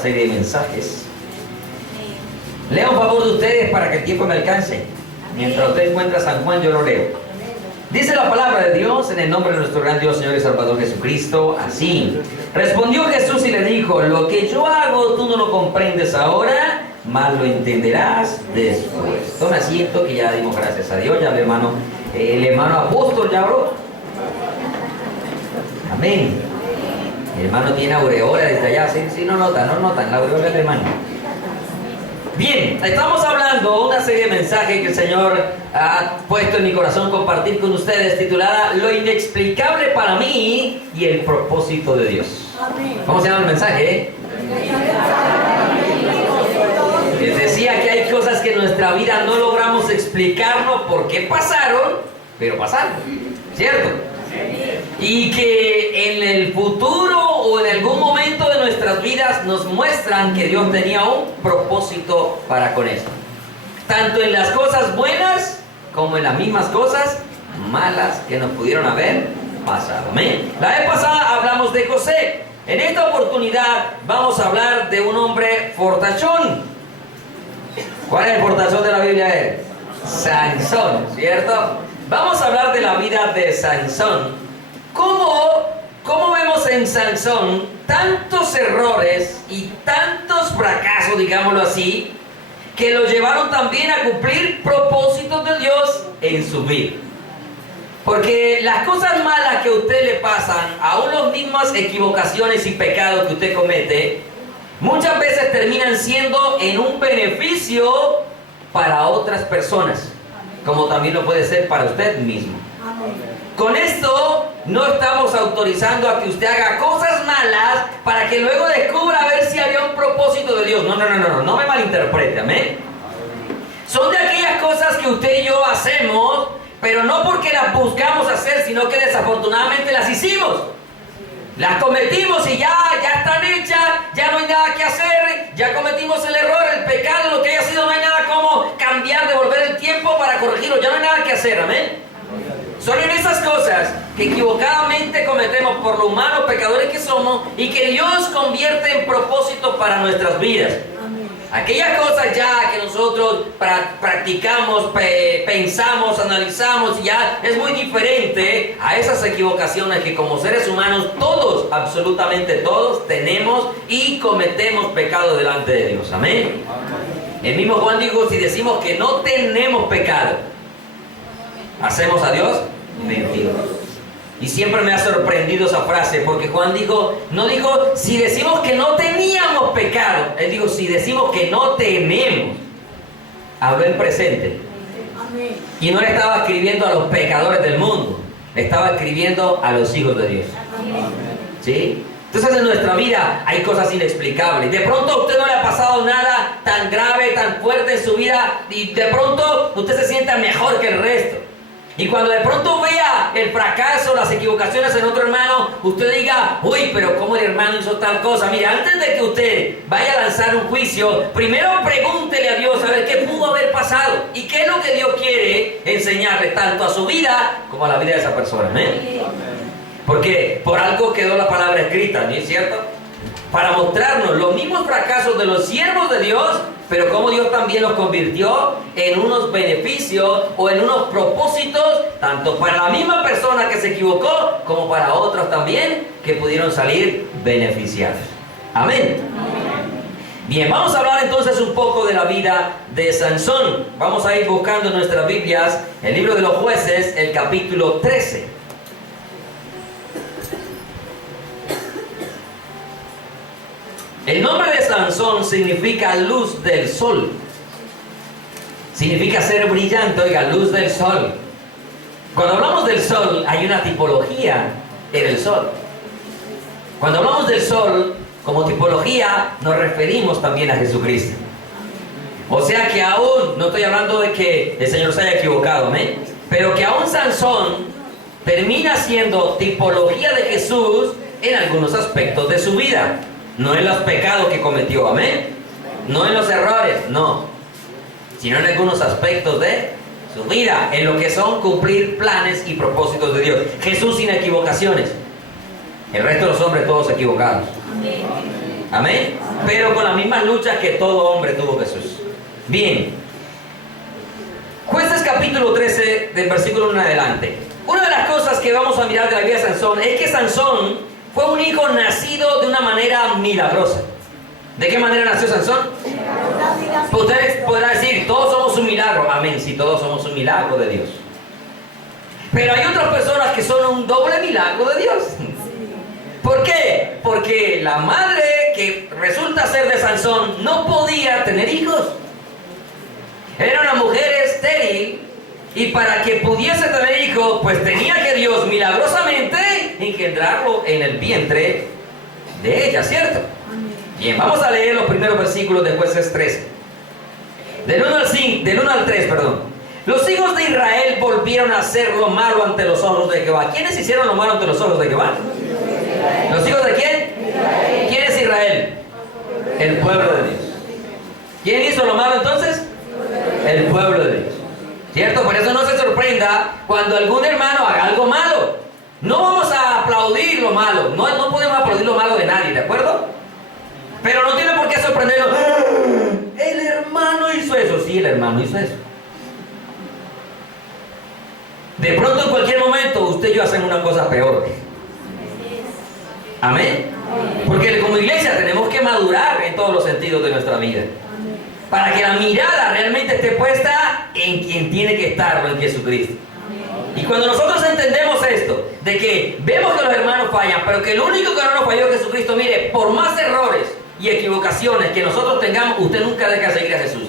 serie de mensajes. Leo un favor de ustedes para que el tiempo me alcance. Mientras usted encuentra San Juan, yo lo leo. Dice la palabra de Dios en el nombre de nuestro gran Dios, Señor y Salvador Jesucristo, así. Respondió Jesús y le dijo: lo que yo hago tú no lo comprendes ahora, mas lo entenderás después. Toma asiento, que ya dimos gracias a Dios. Ya el hermano apóstol ya habló. Amén. El hermano tiene aureola desde allá. Sí, no notan la aureola del hermano. Bien, estamos hablando de una serie de mensajes que el Señor ha puesto en mi corazón compartir con ustedes, titulada Lo inexplicable para mí y el propósito de Dios. ¿Cómo se llama el mensaje? Les decía que hay cosas que en nuestra vida no logramos explicarnos por qué pasaron, pero pasaron, ¿cierto? Y que en el futuro o en algún momento de nuestras vidas nos muestran que Dios tenía un propósito para con esto. Tanto en las cosas buenas como en las mismas cosas malas que nos pudieron haber pasado. ¿Amén? La vez pasada hablamos de José. En esta oportunidad vamos a hablar de un hombre fortachón. ¿Cuál es el fortachón de la Biblia? Sansón, ¿cierto? Vamos a hablar de la vida de Sansón. ¿Cómo vemos en Sansón tantos errores y tantos fracasos, digámoslo así, que lo llevaron también a cumplir propósitos de Dios en su vida? Porque las cosas malas que a usted le pasan, aún las mismas equivocaciones y pecados que usted comete, muchas veces terminan siendo en un beneficio para otras personas, como también lo puede ser para usted mismo. Con esto no estamos autorizando a que usted haga cosas malas para que luego descubra a ver si había un propósito de Dios. No me malinterprete, amén. Son de aquellas cosas que usted y yo hacemos, pero no porque las buscamos hacer, sino que desafortunadamente las hicimos. Las cometimos y ya están hechas, ya no hay nada que hacer, ya cometimos el error, el pecado, lo que haya sido, no hay nada como cambiar, devolver el tiempo para corregirlo, ya no hay nada que hacer, amén. Son en esas cosas que equivocadamente cometemos por lo humanos, pecadores que somos, y que Dios convierte en propósito para nuestras vidas. Aquellas cosas ya que nosotros practicamos, pensamos, analizamos, ya es muy diferente a esas equivocaciones que como seres humanos todos, absolutamente todos, tenemos y cometemos pecado delante de Dios. Amén. El mismo Juan dijo: si decimos que no tenemos pecado, ¿hacemos a Dios mentirosos? Y siempre me ha sorprendido esa frase, porque Juan no dijo si decimos que no teníamos pecado, él dijo si decimos que no tenemos. Habló en presente. Y no le estaba escribiendo a los pecadores del mundo, le estaba escribiendo a los hijos de Dios. ¿Sí? Entonces en nuestra vida hay cosas inexplicables. De pronto a usted no le ha pasado nada tan grave, tan fuerte en su vida, y de pronto usted se sienta mejor que el resto. Y cuando de pronto vea el fracaso, las equivocaciones en otro hermano, usted diga: uy, pero ¿cómo el hermano hizo tal cosa? Mire, antes de que usted vaya a lanzar un juicio, primero pregúntele a Dios a ver qué pudo haber pasado y qué es lo que Dios quiere enseñarle tanto a su vida como a la vida de esa persona. ¿Eh? Porque por algo quedó la palabra escrita, ¿no es cierto? Para mostrarnos los mismos fracasos de los siervos de Dios, pero cómo Dios también los convirtió en unos beneficios o en unos propósitos, tanto para la misma persona que se equivocó, como para otros también que pudieron salir beneficiados. Amén. Bien, vamos a hablar entonces un poco de la vida de Sansón. Vamos a ir buscando en nuestras Biblias el libro de los Jueces, el capítulo 13. El nombre de Sansón significa luz del sol. Significa ser brillante, oiga, luz del sol. Cuando hablamos del sol, hay una tipología en el sol. Cuando hablamos del sol, como tipología, nos referimos también a Jesucristo. O sea que aún, no estoy hablando de que el Señor se haya equivocado, ¿amén? Pero que aún Sansón termina siendo tipología de Jesús en algunos aspectos de su vida. No en los pecados que cometió, amén. No en los errores, no. Sino en algunos aspectos de su vida, en lo que son cumplir planes y propósitos de Dios. Jesús sin equivocaciones. El resto de los hombres todos equivocados. Amén. Pero con las mismas luchas que todo hombre tuvo Jesús. Bien. Jueces capítulo 13, del versículo 1 en adelante. Una de las cosas que vamos a mirar de la vida de Sansón es que Sansón fue un hijo nacido de una manera milagrosa. ¿De qué manera nació Sansón? Ustedes podrán decir, todos somos un milagro. Amén, sí, todos somos un milagro de Dios. Pero hay otras personas que son un doble milagro de Dios. ¿Por qué? Porque la madre que resulta ser de Sansón no podía tener hijos. Era una mujer estéril y para que pudiese tener hijos, pues tenía que Dios milagrosamente engendrarlo en el vientre de ella, ¿cierto? Bien, vamos a leer los primeros versículos de Jueces 13. Del 1 al 3, perdón. Los hijos de Israel volvieron a hacer lo malo ante los ojos de Jehová. ¿Quiénes hicieron lo malo ante los ojos de Jehová? ¿Los hijos de quién? ¿Quién es Israel? El pueblo de Dios. ¿Quién hizo lo malo entonces? El pueblo de Dios. ¿Cierto? Por eso no se sorprenda cuando algún hermano haga algo malo. No vamos a aplaudir lo malo. No podemos aplaudir lo malo de nadie, ¿de acuerdo? Pero no tiene por qué sorprendernos. El hermano hizo eso. Sí, el hermano hizo eso. De pronto, en cualquier momento, usted y yo hacemos una cosa peor. Amén. Porque como iglesia tenemos que madurar en todos los sentidos de nuestra vida. Para que la mirada realmente esté puesta en quien tiene que estarlo, en Jesucristo. Y cuando nosotros entendemos esto, de que vemos que los hermanos fallan, pero que el único que no nos falló es Jesucristo, mire, por más errores y equivocaciones que nosotros tengamos, usted nunca deja de seguir a Jesús.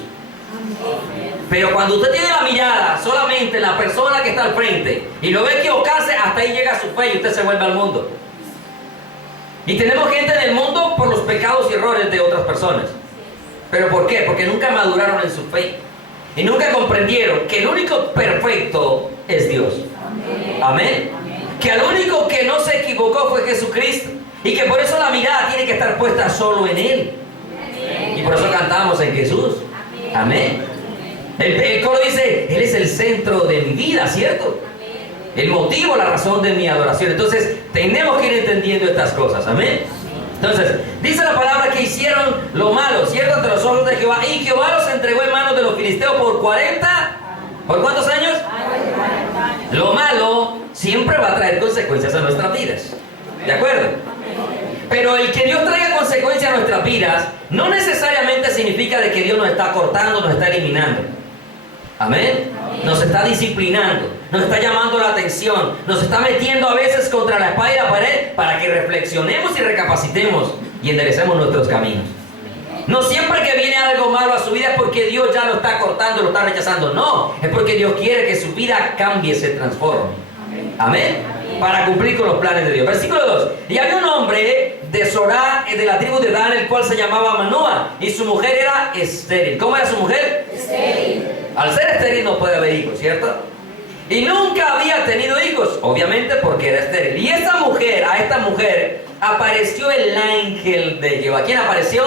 Pero cuando usted tiene la mirada solamente en la persona que está al frente y lo ve equivocarse, hasta ahí llega su fe y usted se vuelve al mundo. Y tenemos gente en el mundo por los pecados y errores de otras personas. ¿Pero por qué? Porque nunca maduraron en su fe. Y nunca comprendieron que el único perfecto es Dios. Amén. Que el único que no se equivocó fue Jesucristo. Y que por eso la mirada tiene que estar puesta solo en Él. Y por eso cantamos en Jesús. Amén. El coro dice, Él es el centro de mi vida, ¿cierto? El motivo, la razón de mi adoración. Entonces, tenemos que ir entendiendo estas cosas. Amén. Entonces, dice la palabra que hicieron lo malo, ¿cierto? Ante los ojos de Jehová. Y Jehová los entregó en manos de los filisteos por 40. ¿Por cuántos años? 40 años. Lo malo siempre va a traer consecuencias a nuestras vidas. ¿De acuerdo? Pero el que Dios traiga consecuencias a nuestras vidas no necesariamente significa de que Dios nos está cortando, nos está eliminando. Amén. Nos está disciplinando, nos está llamando la atención, nos está metiendo a veces contra la espada y la pared para que reflexionemos y recapacitemos y enderecemos nuestros caminos. No siempre que viene algo malo a su vida es porque Dios ya lo está cortando, lo está rechazando. No, es porque Dios quiere que su vida cambie, se transforme. Amén. Para cumplir con los planes de Dios. Versículo 2. Y había un hombre de Zorá, de la tribu de Dan, el cual se llamaba Manoah, y su mujer era estéril. ¿Cómo era su mujer? Estéril. Al ser estéril no puede haber hijos, ¿cierto? Y nunca había tenido hijos, obviamente porque era estéril. Y a esta mujer apareció el ángel de Jehová. ¿Quién apareció?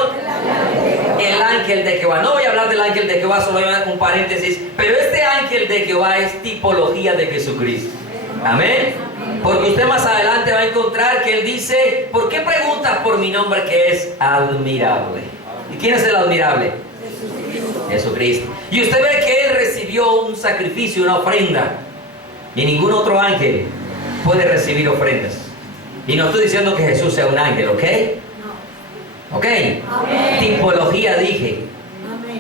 El ángel de Jehová. No voy a hablar del ángel de Jehová, solo un paréntesis. Pero este ángel de Jehová es tipología de Jesucristo. Amén. Porque usted más adelante va a encontrar que él dice, ¿por qué preguntas por mi nombre que es admirable? ¿Y quién es el admirable? Jesucristo. Y usted ve que él recibió un sacrificio, una ofrenda. Y ningún otro ángel puede recibir ofrendas. Y no estoy diciendo que Jesús sea un ángel, ¿ok? ¿Ok? Amén. Tipología dije.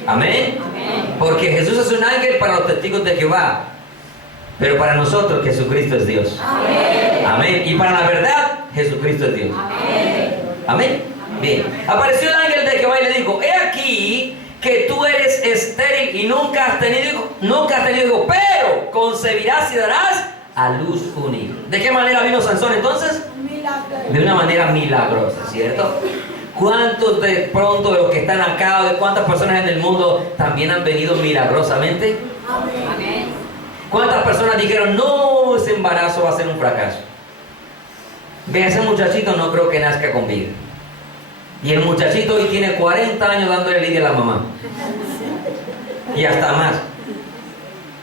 Amén. Amén. Porque Jesús es un ángel para los testigos de Jehová. Pero para nosotros Jesucristo es Dios. Amén. Amén. Y para la verdad, Jesucristo es Dios. Amén. Amén. Bien. Apareció el ángel de Jehová y le dijo, he aquí que tú eres estéril y nunca has tenido hijo, pero concebirás y darás a luz un hijo. ¿De qué manera vino Sansón entonces? De una manera milagrosa, ¿cierto? ¿Cuántos de pronto de los que están acá o de cuántas personas en el mundo también han venido milagrosamente? Amén. ¿Cuántas personas dijeron, no, ese embarazo va a ser un fracaso? Ve, ese muchachito no creo que nazca con vida. Y el muchachito hoy tiene 40 años dándole lidia a la mamá. Y hasta más.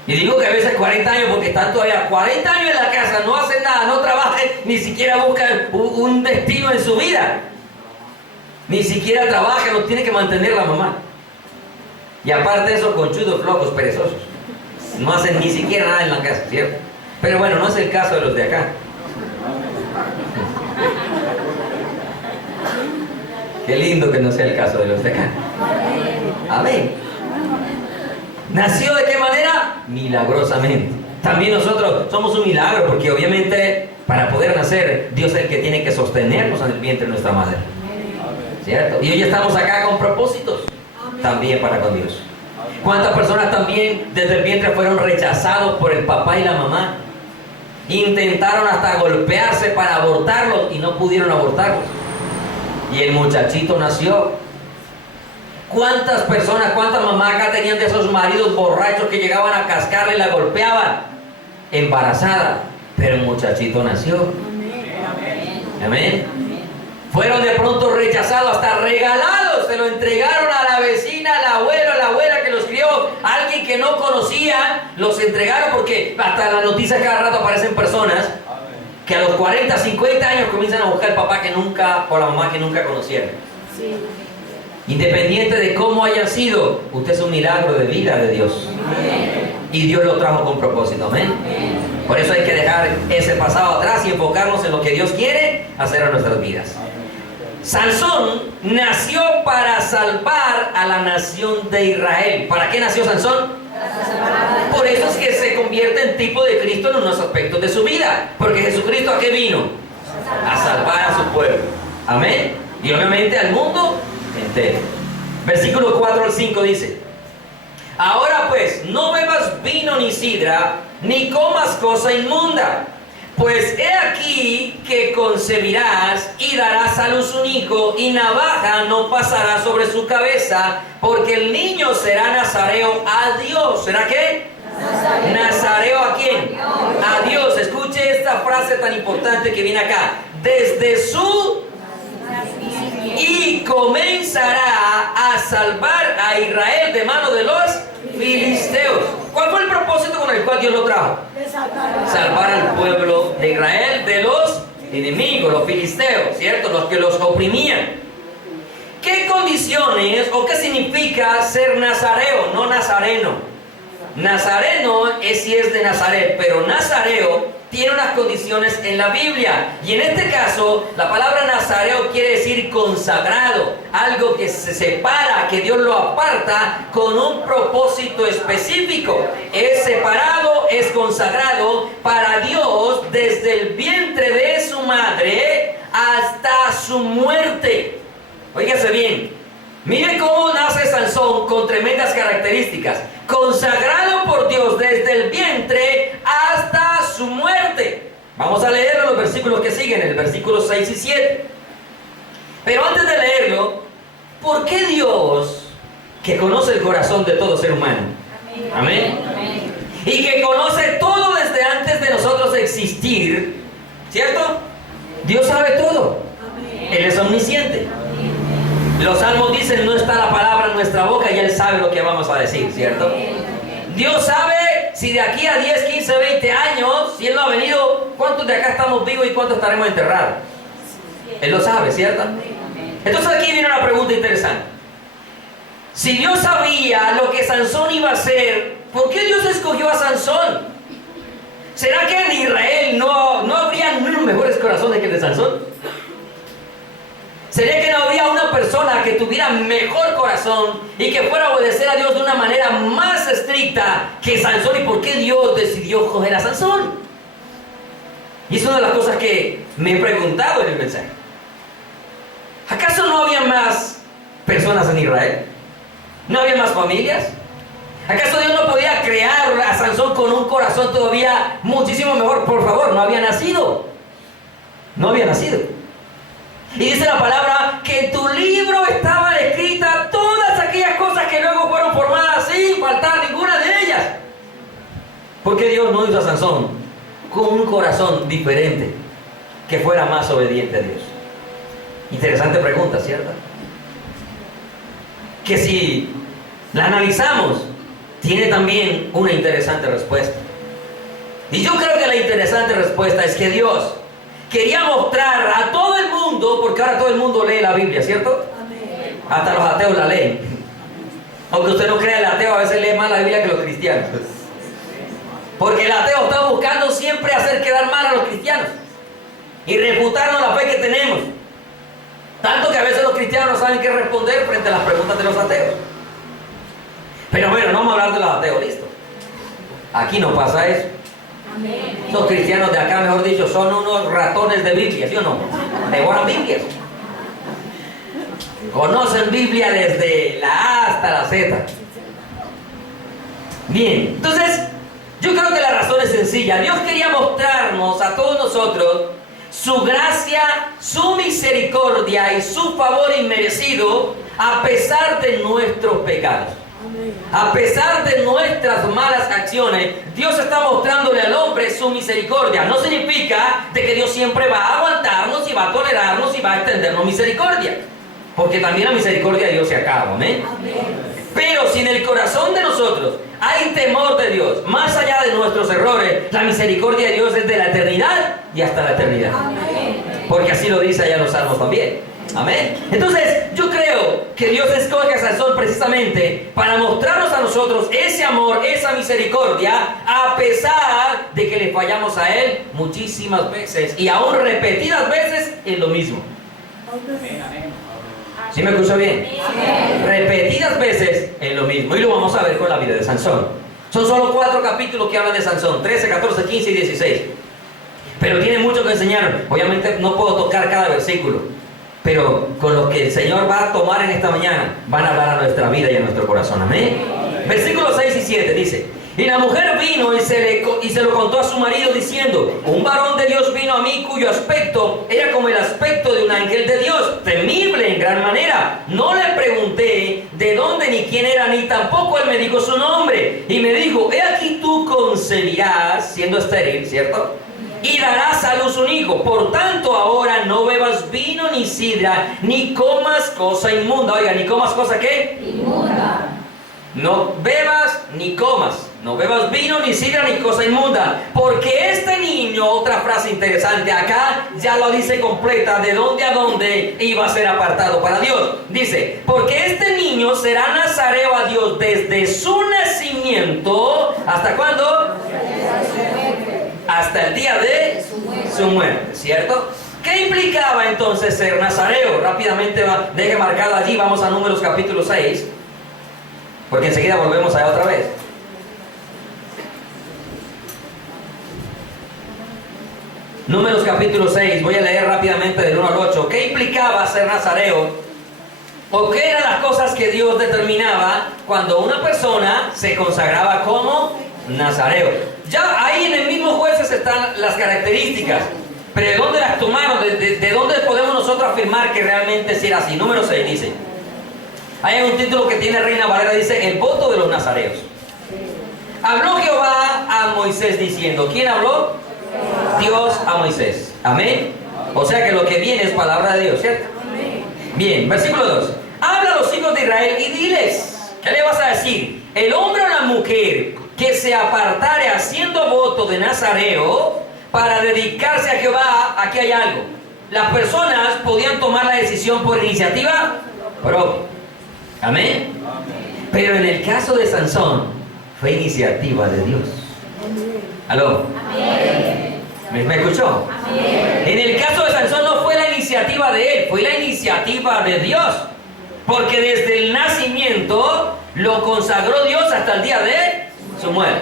Y digo que a veces 40 años porque están todavía 40 años en la casa, no hacen nada, no trabajan, ni siquiera buscan un destino en su vida. Ni siquiera trabaja, lo tiene que mantener la mamá. Y aparte de eso, conchudos, flojos, perezosos. No hacen ni siquiera nada en la casa, ¿cierto? Pero bueno, no es el caso de los de acá. Qué lindo que no sea el caso de los de acá. Amén. ¿Nació de qué manera? Milagrosamente. También nosotros somos un milagro, porque obviamente para poder nacer, Dios es el que tiene que sostenernos en el vientre de nuestra madre. ¿Cierto? Y hoy estamos acá con propósitos también para con Dios. ¿Cuántas personas también desde el vientre fueron rechazados por el papá y la mamá? Intentaron hasta golpearse para abortarlos y no pudieron abortarlos. Y el muchachito nació. ¿Cuántas personas, cuántas mamás acá tenían de esos maridos borrachos que llegaban a cascarle y la golpeaban? Embarazada, pero el muchachito nació. Amén. Amén. Fueron de pronto rechazados, hasta regalados, se lo entregaron a la vecina, al abuelo, a la abuela que los crió, a alguien que no conocían, los entregaron, porque hasta en las noticias cada rato aparecen personas que a los 40, 50 años comienzan a buscar al papá que nunca, o la mamá que nunca conocieron. Sí. Independiente de cómo hayan sido, usted es un milagro de vida de Dios. Amén. Y Dios lo trajo con propósito. Amén. Amén. Por eso hay que dejar ese pasado atrás y enfocarnos en lo que Dios quiere hacer en nuestras vidas. Sansón nació para salvar a la nación de Israel. ¿Para qué nació Sansón? Por eso es que se convierte en tipo de Cristo en unos aspectos de su vida. Porque Jesucristo, ¿a qué vino? A salvar a su pueblo. Amén. Y obviamente al mundo entero. Versículo 4 al 5 dice: ahora pues, no bebas vino ni sidra, ni comas cosa inmunda. Pues he aquí que concebirás y darás a luz un hijo, y navaja no pasará sobre su cabeza, porque el niño será nazareo a Dios. ¿Será qué? ¿Nazareo a quién? A Dios. Escuche esta frase tan importante que viene acá. Desde su... y comenzará a salvar a Israel de mano de los filisteos. ¿Cuál fue el propósito con el cual Dios lo trajo? Salvar al pueblo de Israel de los enemigos, los filisteos, ¿cierto? Los que los oprimían. ¿Qué condiciones o qué significa ser nazareo, no nazareno? Nazareno es si es de Nazaret, pero nazareo tiene unas condiciones en la Biblia. Y en este caso, la palabra nazareo quiere decir consagrado, algo que se separa, que Dios lo aparta con un propósito específico. Es separado, es consagrado para Dios desde el vientre de su madre hasta su muerte. Óigase bien, mire cómo nace Sansón con tremendas características. Consagrado por Dios desde el vientre hasta su muerte. Vamos a leer los versículos que siguen, el versículo 6 y 7. Pero antes de leerlo, ¿por qué Dios, que conoce el corazón de todo ser humano? Amén. Amén. Y que conoce todo desde antes de nosotros existir, ¿cierto? Dios sabe todo. Amén. Él es omnisciente. Los salmos dicen, no está la palabra en nuestra boca y Él sabe lo que vamos a decir, ¿cierto? Dios sabe si de aquí a 10, 15, 20 años, si Él no ha venido, cuántos de acá estamos vivos y cuántos estaremos enterrados. Él lo sabe, ¿cierto? Entonces aquí viene una pregunta interesante. Si Dios sabía lo que Sansón iba a hacer, ¿por qué Dios escogió a Sansón? ¿Será que en Israel no habría unos mejores corazones que el de Sansón? ¿Sería que no habría una persona que tuviera mejor corazón y que fuera a obedecer a Dios de una manera más estricta que Sansón? ¿Y por qué Dios decidió escoger a Sansón? Y es una de las cosas que me he preguntado en el mensaje. ¿Acaso no había más personas en Israel? ¿No había más familias? ¿Acaso Dios no podía crear a Sansón con un corazón todavía muchísimo mejor? Por favor, no había nacido. No había nacido. Y dice la palabra que en tu libro estaban escritas todas aquellas cosas que luego fueron formadas sin faltar ninguna de ellas. ¿Por qué Dios no hizo a Sansón con un corazón diferente que fuera más obediente a Dios? Interesante pregunta, ¿cierto? Que si la analizamos, tiene también una interesante respuesta. Y yo creo que la interesante respuesta es que Dios quería mostrar a todo el mundo, porque ahora todo el mundo lee la Biblia, ¿cierto? Hasta los ateos la leen. Aunque usted no crea, el ateo a veces lee más la Biblia que los cristianos. Porque el ateo está buscando siempre hacer quedar mal a los cristianos y refutarnos la fe que tenemos. Tanto que a veces los cristianos no saben qué responder frente a las preguntas de los ateos. Pero bueno, no vamos a hablar de los ateos, listo. Aquí no pasa eso. Los cristianos de acá, mejor dicho, son unos ratones de Biblia, ¿sí o no? Devoran Biblias. Conocen Biblia desde la A hasta la Z. Bien, entonces, yo creo que la razón es sencilla. Dios quería mostrarnos a todos nosotros su gracia, su misericordia y su favor inmerecido a pesar de nuestros pecados. A pesar de nuestras malas acciones, Dios está mostrándole al hombre su misericordia. No significa de que Dios siempre va a aguantarnos y va a tolerarnos y va a extendernos misericordia. Porque también la misericordia de Dios se acaba, ¿amén? Pero si en el corazón de nosotros hay temor de Dios, más allá de nuestros errores, la misericordia de Dios es de la eternidad y hasta la eternidad. Porque así lo dice allá en los Salmos también. Amén. Entonces, yo creo que Dios escoge a Sansón precisamente para mostrarnos a nosotros ese amor, esa misericordia, a pesar de que le fallamos a Él muchísimas veces y aún repetidas veces en lo mismo. ¿Sí me escuchó bien? Repetidas veces en lo mismo. Y lo vamos a ver con la vida de Sansón. Son solo 4 capítulos que hablan de Sansón: 13, 14, 15 y 16. Pero tiene mucho que enseñar. Obviamente no puedo tocar cada versículo, pero con lo que el Señor va a tomar en esta mañana, van a hablar a nuestra vida y a nuestro corazón. Amén. Versículos 6 y 7 dice: y la mujer vino y se lo contó a su marido diciendo: un varón de Dios vino a mí cuyo aspecto era como el aspecto de un ángel de Dios, temible en gran manera. No le pregunté de dónde ni quién era, ni tampoco él me dijo su nombre. Y me dijo: he aquí tú concebirás, siendo estéril, ¿cierto? Y darás a luz un hijo. Por tanto, ahora no bebas vino ni sidra, ni comas cosa inmunda. Oiga, ¿ni comas cosa qué? Inmunda. No bebas ni comas. No bebas vino, ni sidra, ni cosa inmunda. Porque este niño, otra frase interesante acá, ya lo dice completa, de dónde a dónde iba a ser apartado para Dios. Dice: porque este niño será nazareo a Dios desde su nacimiento. ¿Hasta cuándo? Hasta el día de su muerte, ¿cierto? ¿Qué implicaba entonces ser nazareo? Rápidamente deje marcado allí, vamos a Números capítulo 6, porque enseguida volvemos allá otra vez. Números capítulo 6, voy a leer rápidamente del 1 al 8. ¿Qué implicaba ser nazareo? ¿O qué eran las cosas que Dios determinaba cuando una persona se consagraba como nazareo? Ya ahí en el mismo Jueces están las características. Pero ¿de dónde las tomaron? ¿De dónde podemos nosotros afirmar que realmente sí era así? Número 6 dice. Hay un título que tiene Reina Valera, dice: el voto de los nazareos. Habló Jehová a Moisés diciendo. ¿Quién habló? Dios a Moisés. Amén. O sea que lo que viene es palabra de Dios, ¿cierto? Bien, versículo 2. Habla a los hijos de Israel y diles. ¿Qué le vas a decir? El hombre o la mujer que se apartare haciendo voto de nazareo para dedicarse a Jehová, aquí hay algo. Las personas podían tomar la decisión por iniciativa propia. Amén. Pero en el caso de Sansón, fue iniciativa de Dios. ¿Aló? ¿Me escuchó? En el caso de Sansón no fue la iniciativa de él, fue la iniciativa de Dios. Porque desde el nacimiento lo consagró Dios hasta el día de su muerte.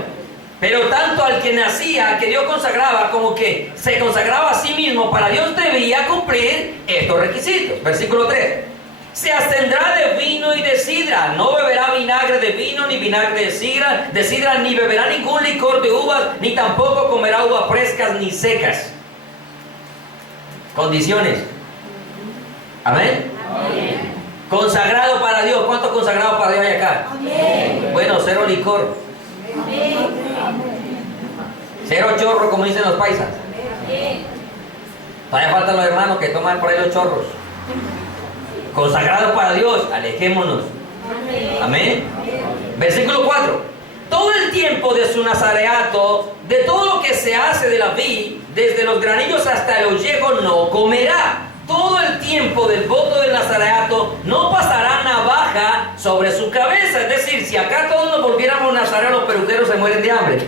Pero tanto al que nacía, que Dios consagraba, como que se consagraba a sí mismo, para Dios debía cumplir estos requisitos. Versículo 3. Se abstendrá de vino y de sidra, no beberá vinagre de vino ni vinagre de sidra, ni beberá ningún licor de uvas, ni tampoco comerá uvas frescas ni secas. Condiciones. Amén. Amén. Consagrado para Dios. ¿Cuántos consagrados para Dios hay acá? Amén. Bueno, cero licor. Amén. Cero chorro, como dicen los paisas. Amén. Todavía faltan los hermanos que toman por ahí los chorros. Consagrado para Dios, alejémonos. Amén. Amén. Versículo 4. Todo el tiempo de su nazareato, de todo lo que se hace de la vid, desde los granillos hasta el ollejo, no comerá. todo el tiempo del voto del nazareato no pasará navaja sobre su cabeza. Es decir, si acá todos nos volviéramos nazareos, los peluqueros se mueren de hambre.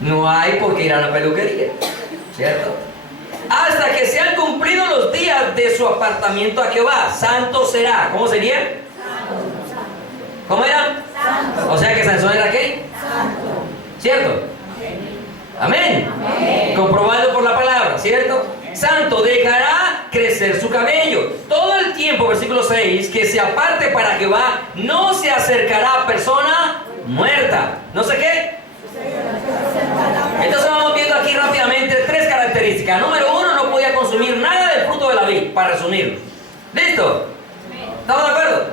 No hay por qué ir a la peluquería, ¿cierto? Hasta que se han cumplido los días de su apartamiento a Jehová. Santo será. ¿Cómo sería? Santo. ¿Cómo era? Santo. O sea que Sansón era ¿qué? Santo. ¿Cierto? Amén. Amén. Comprobado por la palabra, ¿cierto? Santo, dejará crecer su cabello. Todo el tiempo, versículo 6, que se aparte para Jehová, no se acercará a persona muerta. ¿No sé qué? Entonces vamos viendo aquí rápidamente 3 características. Número 1, no podía consumir nada del fruto de la vid, para resumir. ¿Listo? ¿Estamos de acuerdo?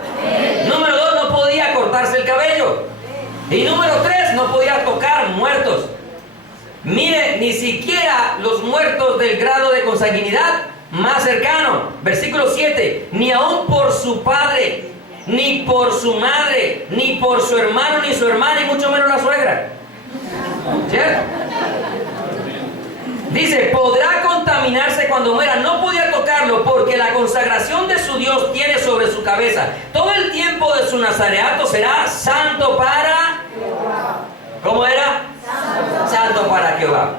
Número 2, no podía cortarse el cabello. Y número 3, no podía tocar muertos. Mire, ni siquiera los muertos del grado de consanguinidad más cercano. Versículo 7, ni aun por su padre, ni por su madre, ni por su hermano, ni su hermana, y mucho menos la suegra. ¿Cierto? Dice, podrá contaminarse cuando muera. No podía tocarlo porque la consagración de su Dios tiene sobre su cabeza. Todo el tiempo de su nazareato será santo para Jehová. ¿Cómo era? Santo para Jehová.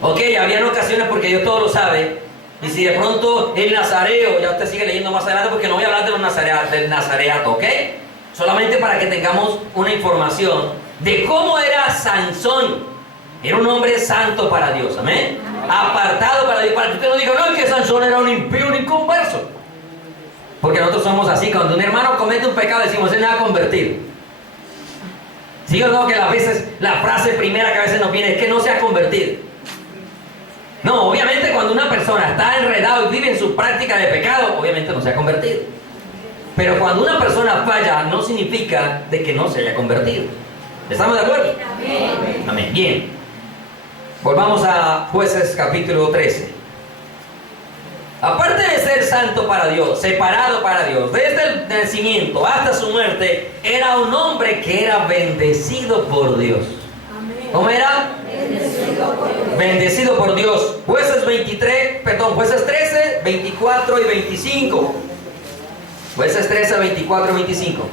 Ok, habían ocasiones, porque Dios todo lo sabe. Y si de pronto el nazareo, ya usted sigue leyendo más adelante, porque no voy a hablar de del nazareato, ¿ok? Solamente para que tengamos una información de cómo era Sansón. Era un hombre santo para Dios, amén. Apartado para Dios, para que usted no diga, no, es que Sansón era un impío, un inconverso. Porque nosotros somos así. Cuando un hermano comete un pecado, decimos, él se va a convertir. ¿Sí o no? Que a veces la frase primera que a veces nos viene es que no se ha convertido. No, obviamente cuando una persona está enredado y vive en su práctica de pecado, obviamente no se ha convertido. Pero cuando una persona falla, no significa de que no se haya convertido. ¿Estamos de acuerdo? Amén. Amén. Bien. Volvamos a Jueces capítulo 13. Aparte de ser santo para Dios, separado para Dios, desde el nacimiento hasta su muerte, era un hombre que era bendecido por Dios. Amén. ¿Cómo era? Bendecido por Dios. Bendecido por Dios. Jueces 13, 24 y 25. Jueces 13, 24 y 25.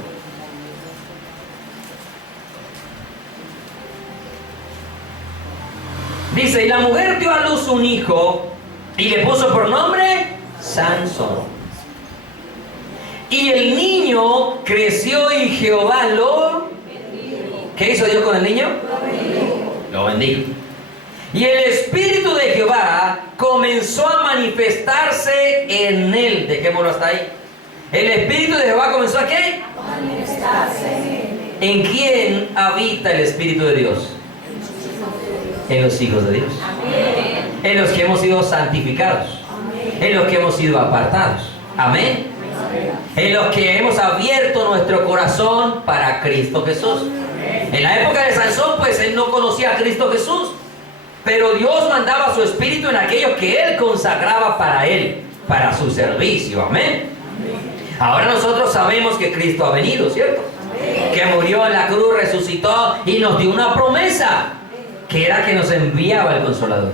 Dice, y la mujer dio a luz un hijo y le puso por nombre Sansón. Y el niño creció y Jehová lo... ¿Qué hizo Dios con el niño? Lo bendijo. Y el Espíritu de Jehová comenzó a manifestarse en él. Dejémoslo hasta ahí. El Espíritu de Jehová comenzó a ¿qué? A manifestarse en él. ¿En quién habita el Espíritu de Dios? En los hijos de Dios. Amén. En los que hemos sido santificados. Amén. En los que hemos sido apartados. Amén. Amén. En los que hemos abierto nuestro corazón para Cristo Jesús. Amén. En la época de Sansón, pues él no conocía a Cristo Jesús, pero Dios mandaba su Espíritu en aquellos que él consagraba para él, para su servicio. Amén. Amén. Ahora nosotros sabemos que Cristo ha venido, ¿cierto? Amén. Que murió en la cruz, resucitó y nos dio una promesa, que era que nos enviaba el Consolador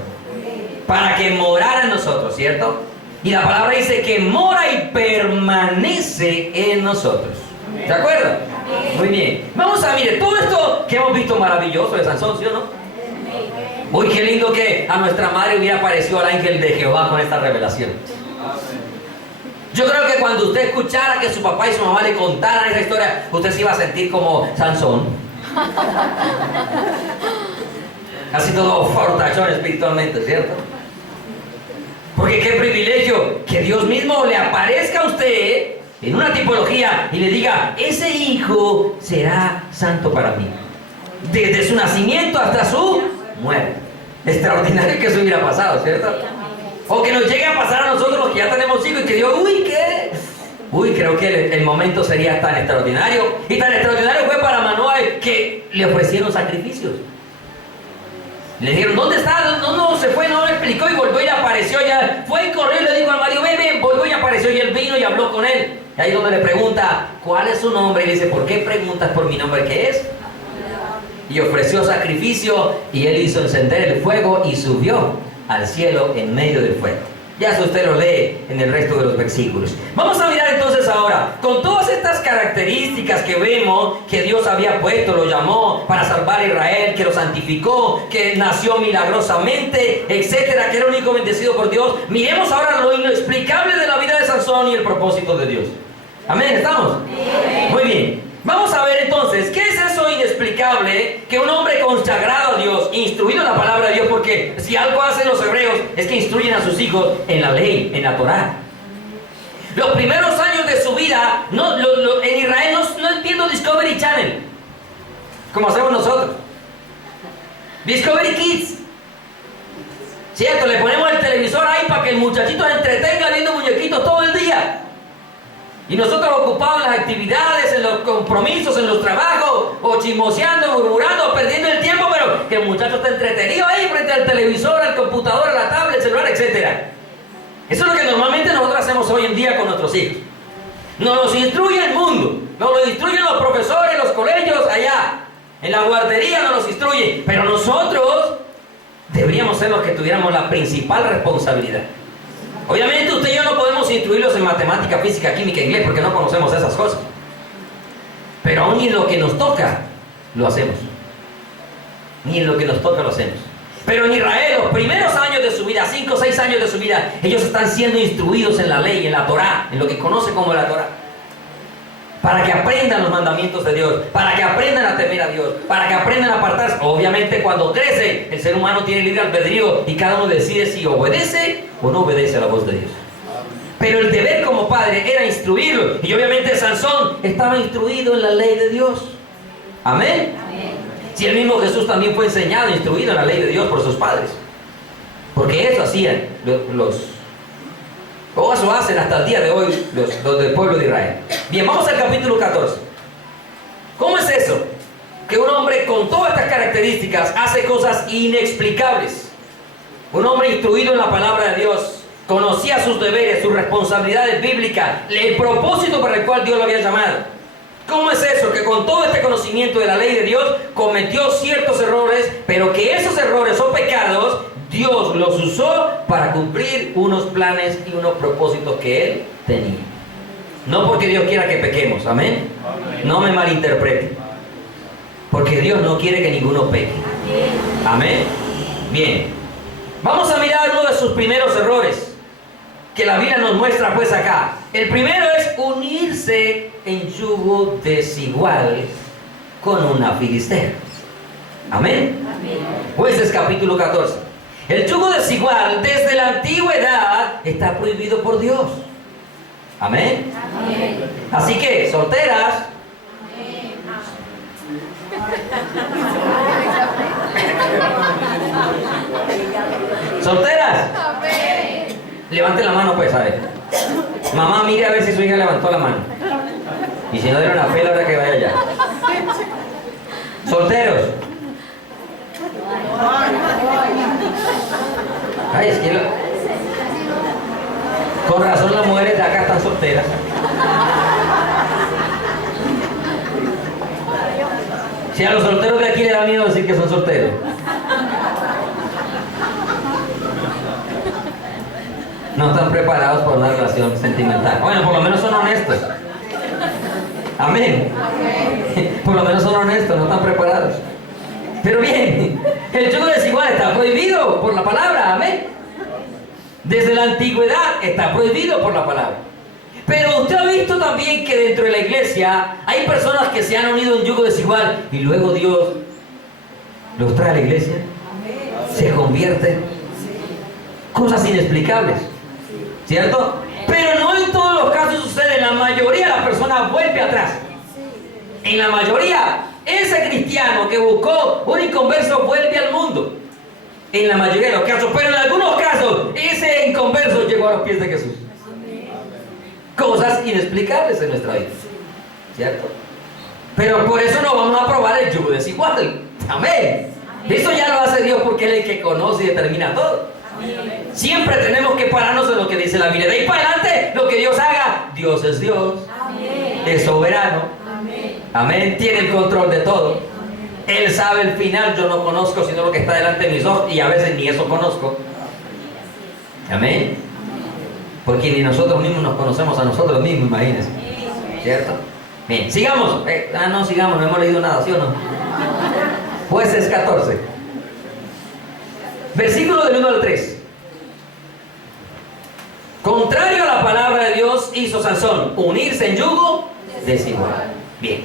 para que morara en nosotros, ¿cierto? Y la palabra dice que mora y permanece en nosotros. ¿De acuerdo? Muy bien. Vamos a mirar todo esto que hemos visto maravilloso de Sansón, ¿sí o no? Uy, qué lindo que a nuestra madre hubiera aparecido el ángel de Jehová con esta revelación. Yo creo que cuando usted escuchara que su papá y su mamá le contaran esa historia, usted se iba a sentir como Sansón. Así todo fortachón espiritualmente, ¿cierto? Porque qué privilegio que Dios mismo le aparezca a usted en una tipología y le diga, ese hijo será santo para mí. Desde su nacimiento hasta su muerte. Extraordinario que eso hubiera pasado, ¿cierto? O que nos llegue a pasar a nosotros los que ya tenemos hijos y que digo, creo que el momento sería tan extraordinario. Y tan extraordinario fue para Manoah que le ofrecieron sacrificios. Le dijeron, ¿dónde está? No, se fue, no le explicó y volvió y apareció ya. Fue y corrió y le dijo al marido, ven, volvió y apareció y él vino y habló con él. Y ahí donde le pregunta, ¿cuál es su nombre? Y le dice, ¿por qué preguntas por mi nombre? ¿Qué es? Y ofreció sacrificio y él hizo encender el fuego y subió al cielo en medio del fuego. Ya eso usted lo lee en el resto de los versículos. Vamos a mirar entonces ahora, con todas estas características que vemos que Dios había puesto, lo llamó para salvar a Israel, que lo santificó, que nació milagrosamente, etcétera, que era único bendecido por Dios. Miremos ahora lo inexplicable de la vida de Sansón y el propósito de Dios. Amén, ¿estamos? Muy bien. Vamos a ver entonces, ¿qué es eso inexplicable que un hombre consagrado a Dios, instruido en la palabra de Dios? Porque si algo hacen los hebreos es que instruyen a sus hijos en la ley, en la Torá. Los primeros años de su vida, en Israel no entiendo Discovery Channel, como hacemos nosotros. Discovery Kids. Cierto, le ponemos el televisor ahí para que el muchachito se entretenga viendo muñequitos todo el día. Y nosotros ocupados en las actividades, en los compromisos, en los trabajos, o chismoseando, murmurando, perdiendo el tiempo, pero que el muchacho está entretenido ahí frente al televisor, al computador, a la tablet, el celular, etc. Eso es lo que normalmente nosotros hacemos hoy en día con nuestros hijos. Nos los instruye el mundo, nos lo instruyen los profesores, los colegios allá, en la guardería nos los instruyen, pero nosotros deberíamos ser los que tuviéramos la principal responsabilidad. Obviamente usted y yo no podemos instruirlos en matemática, física, química, inglés, porque no conocemos esas cosas. Pero aún ni en lo que nos toca, lo hacemos. Ni en lo que nos toca lo hacemos. Pero en Israel, los primeros años de su vida, 5 o 6 años de su vida, ellos están siendo instruidos en la ley, en la Torá, en lo que conoce como la Torá. Para que aprendan los mandamientos de Dios, para que aprendan a temer a Dios, para que aprendan a apartarse. Obviamente cuando crece, el ser humano tiene libre albedrío y cada uno decide si obedece o no obedece a la voz de Dios. Pero el deber como padre era instruirlo. Y obviamente Sansón estaba instruido en la ley de Dios. Amén. Si el mismo Jesús también fue enseñado, instruido en la ley de Dios por sus padres. Porque eso hacían o eso hacen hasta el día de hoy los del pueblo de Israel. Bien, vamos al capítulo 14. ¿Cómo es eso? Que un hombre con todas estas características hace cosas inexplicables. Un hombre instruido en la palabra de Dios, conocía sus deberes, sus responsabilidades bíblicas, el propósito para el cual Dios lo había llamado. ¿Cómo es eso? Que con todo este conocimiento de la ley de Dios cometió ciertos errores, pero que esos errores o pecados Dios los usó para cumplir unos planes y unos propósitos que Él tenía. No porque Dios quiera que pequemos, ¿amén? No me malinterprete. Porque Dios no quiere que ninguno peque. ¿Amén? Bien. Vamos a mirar uno de sus primeros errores que la Biblia nos muestra pues acá. El primero es unirse en yugo desigual con una filistea. ¿Amén? Jueces capítulo 14. El yugo desigual desde la antigüedad está prohibido por Dios. Amén. Amén. Así que, solteras. Amén. Solteras. Amén. Levanten la mano pues, a ver. Mamá, mire a ver si su hija levantó la mano. Y si no, dieron una pela ahora que vaya allá. Solteros. Ay, es que con razón las mujeres de acá están solteras. Si a los solteros de aquí le da miedo decir que son solteros. No están preparados para una relación sentimental. Bueno, por lo menos son honestos. Amén. Por lo menos son honestos, no están preparados. Pero bien, el yugo desigual está prohibido por la palabra, amén. Desde la antigüedad está prohibido por la palabra. Pero usted ha visto también que dentro de la iglesia hay personas que se han unido en yugo desigual y luego Dios los trae a la iglesia, se convierten. Cosas inexplicables, ¿cierto? Pero no en todos los casos sucede, en la mayoría la persona vuelve atrás. En la mayoría, ese cristiano que buscó un inconverso vuelve al mundo. En la mayoría de los casos, pero en algunos casos, ese inconverso llegó a los pies de Jesús. Cosas inexplicables en nuestra vida, ¿cierto? Pero por eso no vamos a probar el yugo desigual. Amén. Eso ya lo hace Dios porque Él es el que conoce y determina todo. Siempre tenemos que pararnos en lo que dice la Biblia. De ahí para adelante, lo que Dios haga, Dios es Dios. Es soberano. Amén, tiene el control de todo. Él sabe el final, yo no conozco sino lo que está delante de mis ojos y a veces ni eso conozco. Amén. Porque ni nosotros mismos nos conocemos a nosotros mismos, imagínense. ¿Cierto? Bien, sigamos. No sigamos, no hemos leído nada, ¿sí o no? Jueces 14. Versículo del 1 al 3. Contrario a la palabra de Dios hizo Sansón, unirse en yugo desigual. Bien.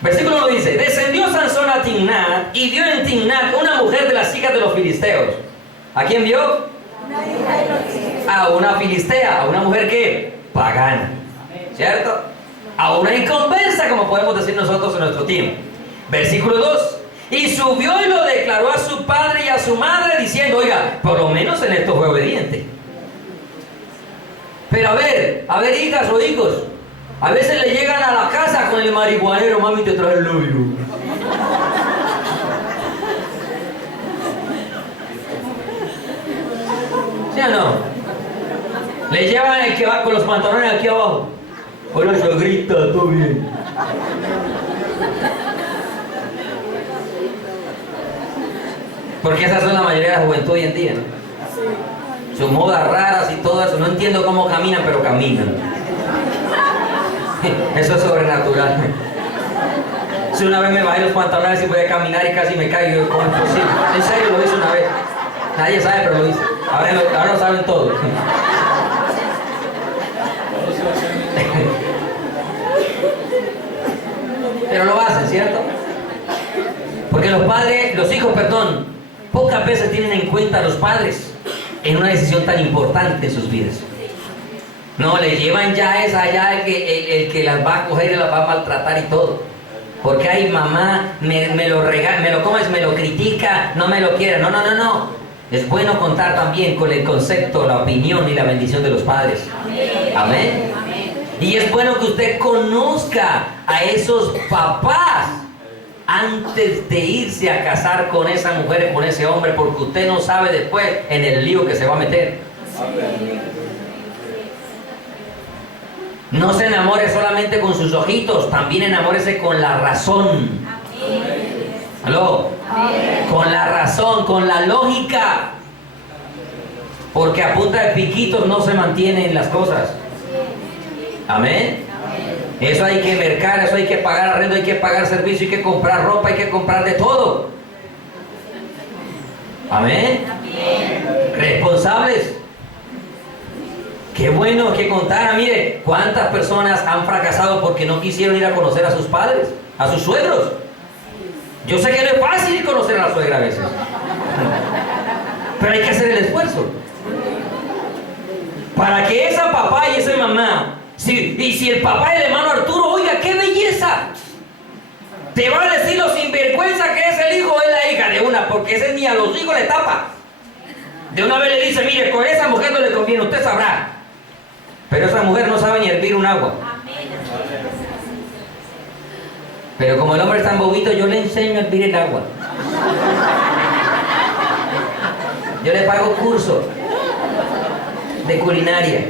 Versículo 1 dice: descendió Sansón a Timnat y vio en Timnat una mujer de las hijas de los filisteos. ¿A quién vio? A una filistea, a una mujer que pagana, ¿cierto? A una inconversa, como podemos decir nosotros en nuestro tiempo. Versículo 2: y subió y lo declaró a su padre y a su madre, diciendo: oiga, por lo menos en esto fue obediente. Pero a ver, hijas o hijos, a veces le llegan a la casa con el marihuanero: mami, te traje el novio. ¿Sí o no? Le llevan el que va con los pantalones aquí abajo. Hola, suegrita, todo bien. Porque esas son la mayoría de la juventud hoy en día, ¿no? Sus modas raras y todo eso. No entiendo cómo caminan, pero caminan. Eso es sobrenatural. Si una vez me bajé los pantalones y podía caminar y casi me caigo, ¿cómo es posible? En serio, lo hice una vez. Nadie sabe, pero lo hice. Ahora lo saben todos. Pero lo hacen, ¿cierto? Porque los hijos, pocas veces tienen en cuenta a los padres en una decisión tan importante en sus vidas. No, le llevan ya el que las va a coger y las va a maltratar y todo. Porque ay, mamá, me lo regala, me lo comes, me lo critica, no me lo quiere. No. Es bueno contar también con el concepto, la opinión y la bendición de los padres. Amén. Y es bueno que usted conozca a esos papás antes de irse a casar con esa mujer, con ese hombre, porque usted no sabe después en el lío que se va a meter. No se enamore solamente con sus ojitos, también enamórese con la razón. ¿Aló? Con la razón, con la lógica. Porque a punta de piquitos no se mantienen las cosas. Amén. Eso hay que mercar, eso hay que pagar arrendo, hay que pagar servicio, hay que comprar ropa, hay que comprar de todo. Amén. Responsables. Qué bueno que contara. Mire, cuántas personas han fracasado porque no quisieron ir a conocer a sus padres, a sus suegros. Yo sé que no es fácil conocer a la suegra a veces, pero hay que hacer el esfuerzo para que esa papá y esa mamá, si el papá y el hermano Arturo, oiga, qué belleza, te va a decir lo sinvergüenza que es el hijo o es la hija de una, porque ese ni a los hijos le tapa. De una vez le dice: mire, con esa mujer no le conviene, usted sabrá. Pero esa mujer no sabe ni hervir un agua. Pero como el hombre es tan bobito, yo le enseño a hervir el agua. Yo le pago curso de culinaria.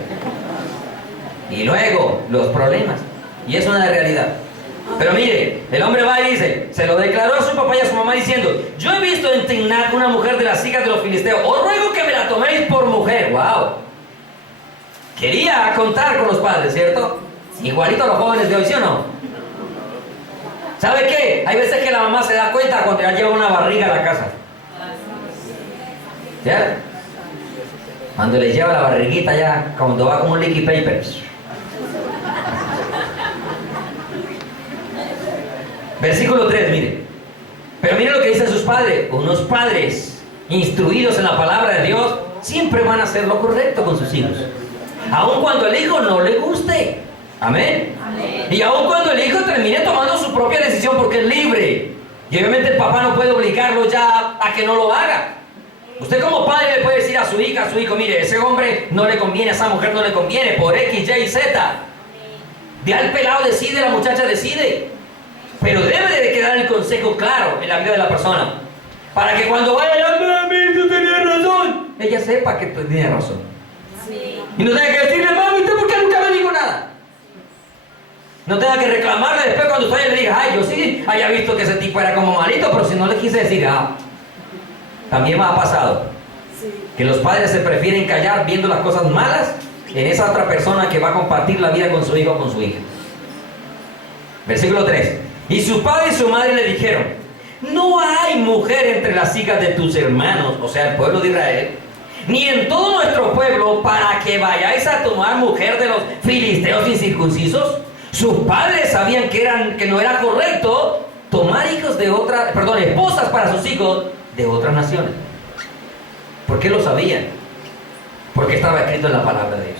Y luego, los problemas. Y es una realidad. Pero mire, el hombre va y dice, se lo declaró a su papá y a su mamá diciendo: yo he visto en Timnat una mujer de las hijas de los filisteos, os ruego que me la toméis por mujer. ¡Wow! Quería contar con los padres, ¿cierto? Igualito a los jóvenes de hoy, ¿sí o no? ¿Sabe qué? Hay veces que la mamá se da cuenta cuando ya lleva una barriga a la casa. ¿Cierto? Cuando le lleva la barriguita ya, cuando va como un liquid paper. Versículo 3, mire. Pero mire lo que dicen sus padres. Unos padres instruidos en la palabra de Dios siempre van a hacer lo correcto con sus hijos. Aun cuando el hijo no le guste. Amén. Y aun cuando el hijo termine tomando su propia decisión, porque es libre. Y obviamente el papá no puede obligarlo ya a que no lo haga. Usted como padre le puede decir a su hija, a su hijo: mire, ese hombre no le conviene, a esa mujer no le conviene, por X, Y, Z. Ya el pelado decide, la muchacha decide. Pero debe de quedar el consejo claro en la vida de la persona, para que cuando vaya a mami, tú tenías razón, ella sepa que tú tienes razón. Sí. Y no tenga que decirle: mami, ¿usted por qué nunca me dijo nada? No tenga que reclamarle después cuando usted le diga: ay, yo sí haya visto que ese tipo era como malito, pero si no le quise decir, también me ha pasado que los padres se prefieren callar viendo las cosas malas en esa otra persona que va a compartir la vida con su hijo o con su hija. Versículo 3. Y su padre y su madre le dijeron: no hay mujer entre las hijas de tus hermanos, o sea, el pueblo de Israel, ni en todo nuestro pueblo, para que vayáis a tomar mujer de los filisteos incircuncisos. Sus padres sabían que no era correcto tomar esposas para sus hijos de otras naciones. ¿Por qué lo sabían? Porque estaba escrito en la palabra de Dios.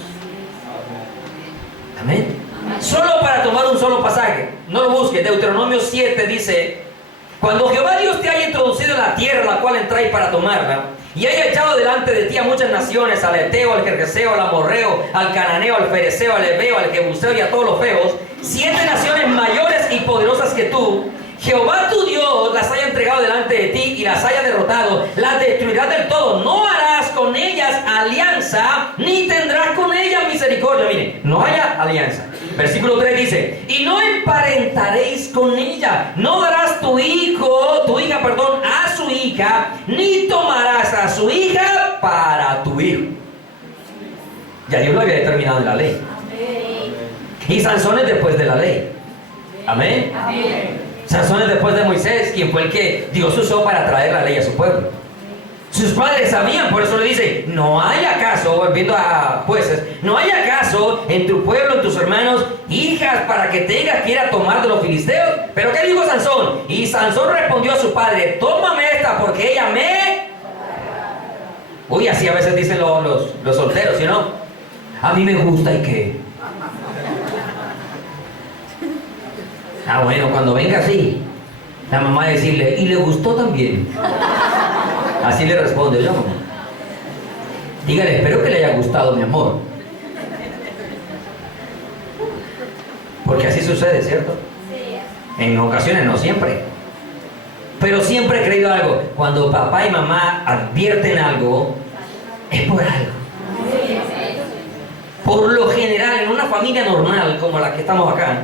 Amén. Solo para tomar un solo pasaje, no lo busques. Deuteronomio 7 dice: cuando Jehová Dios te haya introducido en la tierra a la cual entráis para tomarla, y haya echado delante de ti a muchas naciones, al Eteo, al Gergeseo, al Amorreo, al Cananeo, al Fereceo, al Heveo, al Jebuseo y a todos los feos, 7 naciones mayores y poderosas que tú, Jehová tu Dios las haya entregado delante de ti y las haya derrotado, las destruirás del todo. No harás con ellas alianza, ni tendrás con ellas misericordia. Mire, no haya alianza. Versículo 3 dice: y no emparentaréis con ella, no darás tu hija, a su hija, ni tomarás a su hija para tu hijo. Ya Dios lo había determinado en la ley. Amén. Y Sansón es después de la ley. Amén. Amén. Sansón es después de Moisés, quien fue el que Dios usó para traer la ley a su pueblo. Sus padres sabían, por eso le dice: no hay acaso, volviendo a Jueces, no hay acaso en tu pueblo, en tus hermanos, hijas para que tengas que ir a tomar de los filisteos. ¿Pero qué dijo Sansón? Y Sansón respondió a su padre: tómame esta, porque ella me... Uy, así a veces dicen los solteros, ¿sí o no? A mí me gusta y qué. Ah, bueno, cuando venga así, la mamá decirle: y le gustó también. Así le responde yo. Dígale: espero que le haya gustado, mi amor. Porque así sucede, ¿cierto? En ocasiones, no siempre. Pero siempre he creído algo: cuando papá y mamá advierten algo, es por algo. Por lo general, en una familia normal como la que estamos acá,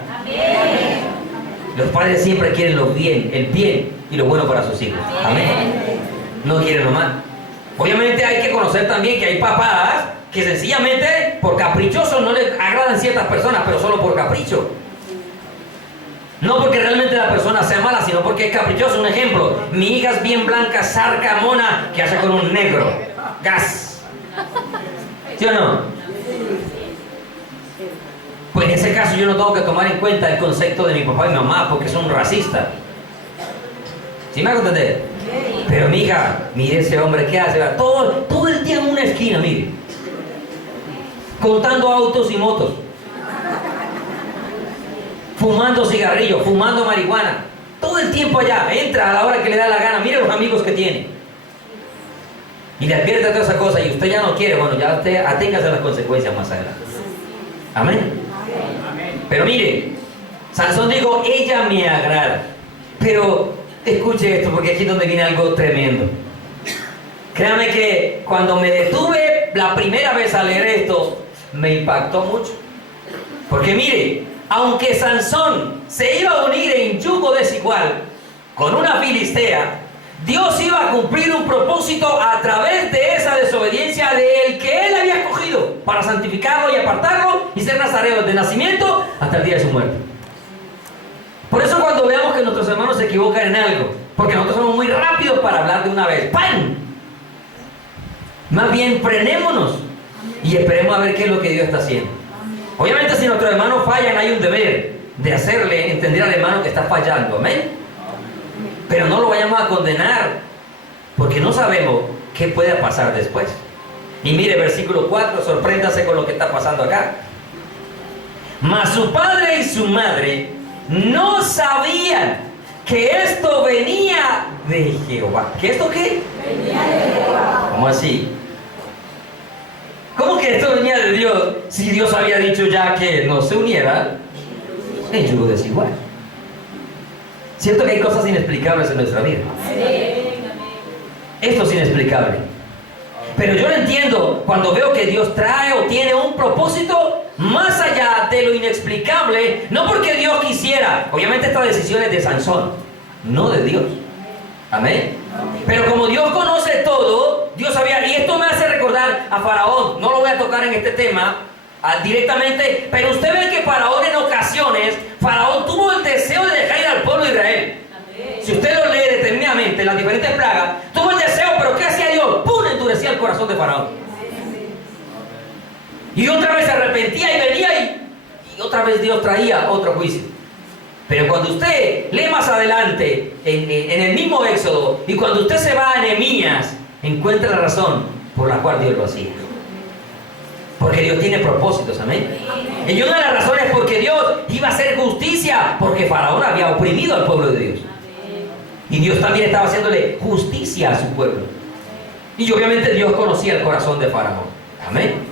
los padres siempre quieren el bien y lo bueno para sus hijos. Amén. No quieren lo mal. Obviamente hay que conocer también que hay papás que sencillamente por caprichosos no les agradan ciertas personas, pero solo por capricho. No porque realmente la persona sea mala, sino porque es caprichoso. Un ejemplo: mi hija es bien blanca, zarca, mona, que hace con un negro. Gas. ¿Sí o no? Pues en ese caso yo no tengo que tomar en cuenta el concepto de mi papá y mi mamá, porque son racistas. ¿Sí me hago entender? Pero mi hija, mire ese hombre, ¿qué hace? Todo el día en una esquina, mire, contando autos y motos, fumando cigarrillos, fumando marihuana, todo el tiempo allá. Entra a la hora que le da la gana, mire los amigos que tiene, y le advierte toda esa cosa, y usted ya no quiere. Bueno, ya usted aténgase a las consecuencias más adelante. Amén. Pero mire, Sansón dijo: ella me agrada. Pero escuche esto, porque aquí es donde viene algo tremendo. Créame que cuando me detuve la primera vez a leer esto, me impactó mucho. Porque mire, aunque Sansón se iba a unir en yugo desigual con una filistea, Dios iba a cumplir un propósito a través de esa desobediencia del que él había escogido para santificarlo y apartarlo y ser nazareo desde nacimiento hasta el día de su muerte. Por eso cuando veamos que nuestros hermanos se equivocan en algo, porque nosotros somos muy rápidos para hablar de una vez, ¡pam! Más bien frenémonos y esperemos a ver qué es lo que Dios está haciendo. Obviamente si nuestros hermanos fallan, hay un deber de hacerle entender al hermano que está fallando. Amén. Pero no lo vayamos a condenar, porque no sabemos qué puede pasar después. Y mire, versículo 4, sorpréndase con lo que está pasando acá. Mas su padre y su madre no sabían que esto venía de Jehová. ¿Que esto qué? Venía de Jehová. ¿Cómo así? ¿Cómo que esto venía de Dios? Si Dios había dicho ya que no se uniera en yugo desigual. Cierto que hay cosas inexplicables en nuestra vida. Esto es inexplicable. Pero yo lo entiendo cuando veo que Dios trae o tiene un propósito más allá de lo inexplicable, no porque Dios quisiera. Obviamente esta decisión es de Sansón, no de Dios. Amén. Pero como Dios conoce todo, Dios sabía. Y esto me hace recordar a Faraón. No lo voy a tocar en este tema, directamente, pero usted ve que Faraón en ocasiones, Faraón tuvo el deseo de dejar ir al pueblo de Israel. Si usted lo lee detenidamente, las diferentes plagas, tuvo el deseo, pero ¿qué hacía Dios? ¡Pum! Endurecía el corazón de Faraón. Y otra vez se arrepentía y venía y otra vez Dios traía otro juicio. Pero cuando usted lee más adelante, en el mismo Éxodo, y cuando usted se va a Nehemías, encuentra la razón por la cual Dios lo hacía. Porque Dios tiene propósitos, amén. Y una de las razones es porque Dios iba a hacer justicia, porque Faraón había oprimido al pueblo de Dios. Y Dios también estaba haciéndole justicia a su pueblo. Y obviamente Dios conocía el corazón de Faraón, amén.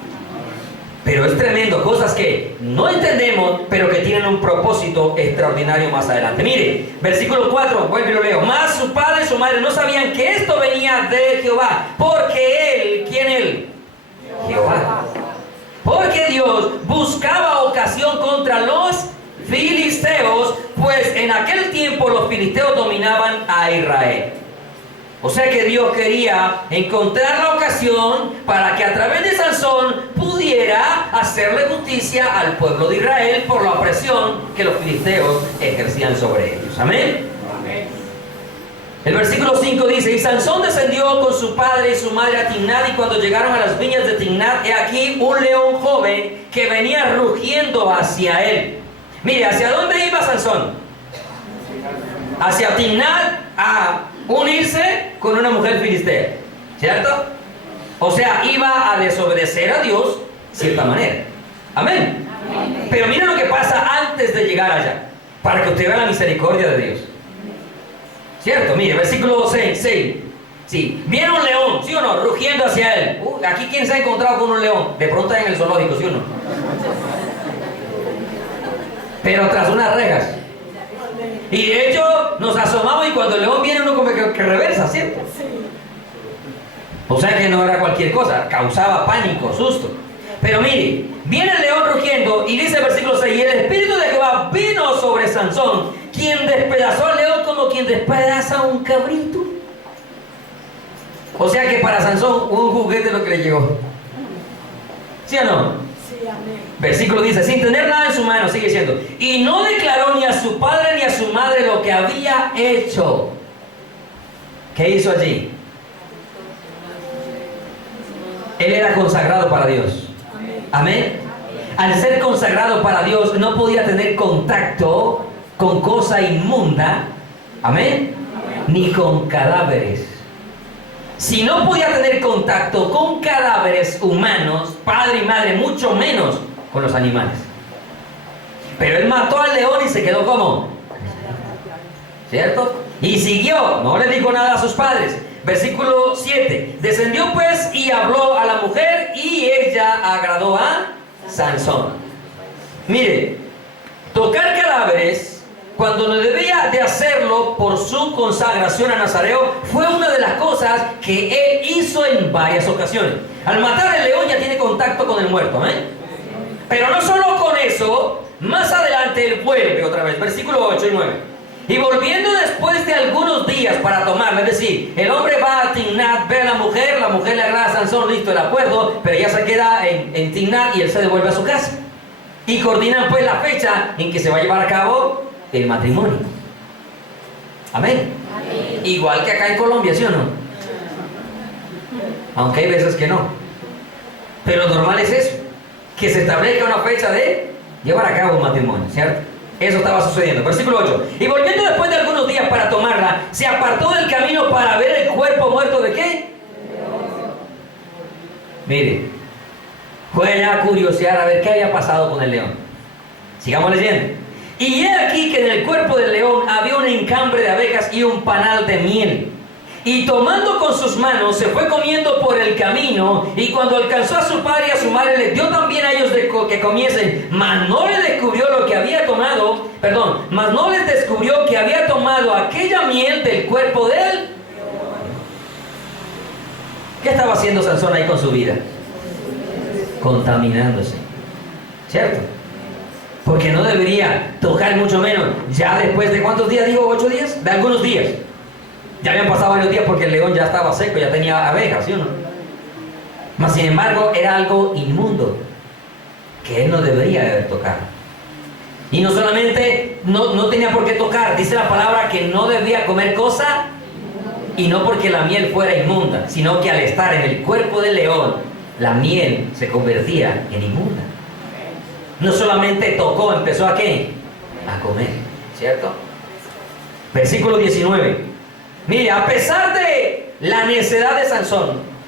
Pero es tremendo, cosas que no entendemos, pero que tienen un propósito extraordinario más adelante. Mire, versículo 4, vuelvo y lo leo. Mas su padre y su madre no sabían que esto venía de Jehová, porque él, ¿quién él? Jehová. Porque Dios buscaba ocasión contra los filisteos, pues en aquel tiempo los filisteos dominaban a Israel. O sea que Dios quería encontrar la ocasión para que a través de Sansón pudiera hacerle justicia al pueblo de Israel por la opresión que los filisteos ejercían sobre ellos. Amén. El versículo 5 dice: y Sansón descendió con su padre y su madre a Timnat, y cuando llegaron a las viñas de Timnat, he aquí un león joven que venía rugiendo hacia él. Mire, ¿hacia dónde iba Sansón? Hacia Timnat, a unirse con una mujer filistea, ¿cierto? O sea, iba a desobedecer a Dios de cierta manera. Amén. Pero mira lo que pasa antes de llegar allá, para que usted vea la misericordia de Dios. ¿Cierto? Mire, versículo 6. Sí, viene un león, ¿sí o no? Rugiendo hacia él. Aquí, ¿quién se ha encontrado con un león? De pronto en el zoológico, ¿sí o no? Pero tras unas rejas. Y de hecho nos asomamos y cuando el león viene uno como que reversa, ¿cierto? O sea que no era cualquier cosa, causaba pánico, susto. Pero mire, viene el león rugiendo y dice el versículo 6: y el espíritu de Jehová vino sobre Sansón, quien despedazó al león como quien despedaza un cabrito. O sea que para Sansón un juguete lo que le llegó. ¿Sí o no? Versículo dice: sin tener nada en su mano, sigue diciendo, y no declaró ni a su padre ni a su madre lo que había hecho. ¿Qué hizo allí? Él era consagrado para Dios. Amén. Al ser consagrado para Dios, no podía tener contacto con cosa inmunda. Amén. Ni con cadáveres. Si no podía tener contacto con cadáveres humanos, padre y madre, mucho menos con los animales. Pero él mató al león y se quedó como, ¿cierto? Y siguió, no le dijo nada a sus padres. Versículo 7. Descendió pues y habló a la mujer, y ella agradó a Sansón. Mire, tocar cadáveres, cuando no debía de hacerlo por su consagración a Nazareo, fue una de las cosas que él hizo en varias ocasiones. Al matar al león ya tiene contacto con el muerto, ¿eh? Pero no solo con eso, más adelante él vuelve otra vez, versículo 8 y 9. Y volviendo después de algunos días para tomarla, es decir, el hombre va a Timnat, ve a la mujer le agrada a Sansón, listo el acuerdo, pero ella se queda en Timnat y él se devuelve a su casa. Y coordinan pues la fecha en que se va a llevar a cabo el matrimonio. Amén. Amén. Igual que acá en Colombia, ¿sí o no? Aunque hay veces que no. Pero lo normal es eso, que se establezca una fecha de llevar a cabo un matrimonio, ¿cierto? Eso estaba sucediendo. Versículo 8. Y volviendo después de algunos días para tomarla, se apartó del camino para ver el cuerpo muerto de ¿qué? Mire, fue a curiosear a ver qué había pasado con el león. Sigamos leyendo. Y he aquí que en el cuerpo del león había un encambre de abejas y un panal de miel. Y tomando con sus manos se fue comiendo por el camino, y cuando alcanzó a su padre y a su madre les dio también a ellos que comiesen, mas no les descubrió lo que había tomado, mas no les descubrió que había tomado aquella miel del cuerpo de él. ¿Qué estaba haciendo Sansón ahí con su vida? Contaminándose, ¿cierto? Porque no debería tocar, mucho menos ya después de ¿cuántos días? Digo, 8 días, de algunos días. Ya habían pasado varios días porque el león ya estaba seco, ya tenía abejas, ¿sí o no? Mas sin embargo era algo inmundo que él no debería haber tocado. Y no solamente no tenía por qué tocar, dice la palabra que no debía comer cosa, y no porque la miel fuera inmunda, sino que al estar en el cuerpo del león, la miel se convertía en inmunda. No solamente tocó, empezó ¿a qué? A comer, ¿cierto? Versículo 19. Mire, a pesar de la necedad de Sansón,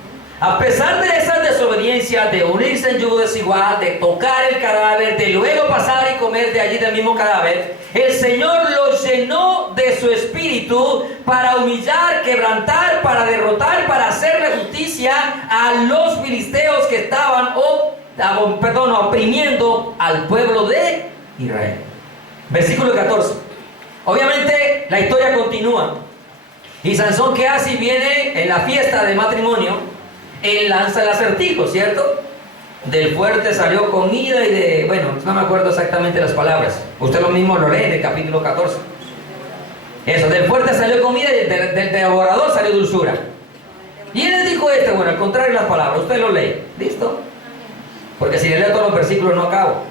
a pesar de esa desobediencia de unirse en yugo desigual, de tocar el cadáver, de luego pasar y comer de allí del mismo cadáver, el Señor lo llenó de su espíritu para humillar, quebrantar, para derrotar, para hacerle justicia a los filisteos que estaban oprimiendo al pueblo de Israel. Versículo 14. Obviamente la historia continúa. Y Sansón, ¿qué hace? Viene en la fiesta de matrimonio, él lanza el acertijo, ¿cierto? Del fuerte salió comida y de... Bueno, no me acuerdo exactamente las palabras. Usted lo mismo lo lee en el capítulo 14. Eso, del fuerte salió comida y del devorador salió dulzura. Y él les dijo bueno, al contrario las palabras, usted lo lee. ¿Listo? Porque si le leo todos los versículos no acabo.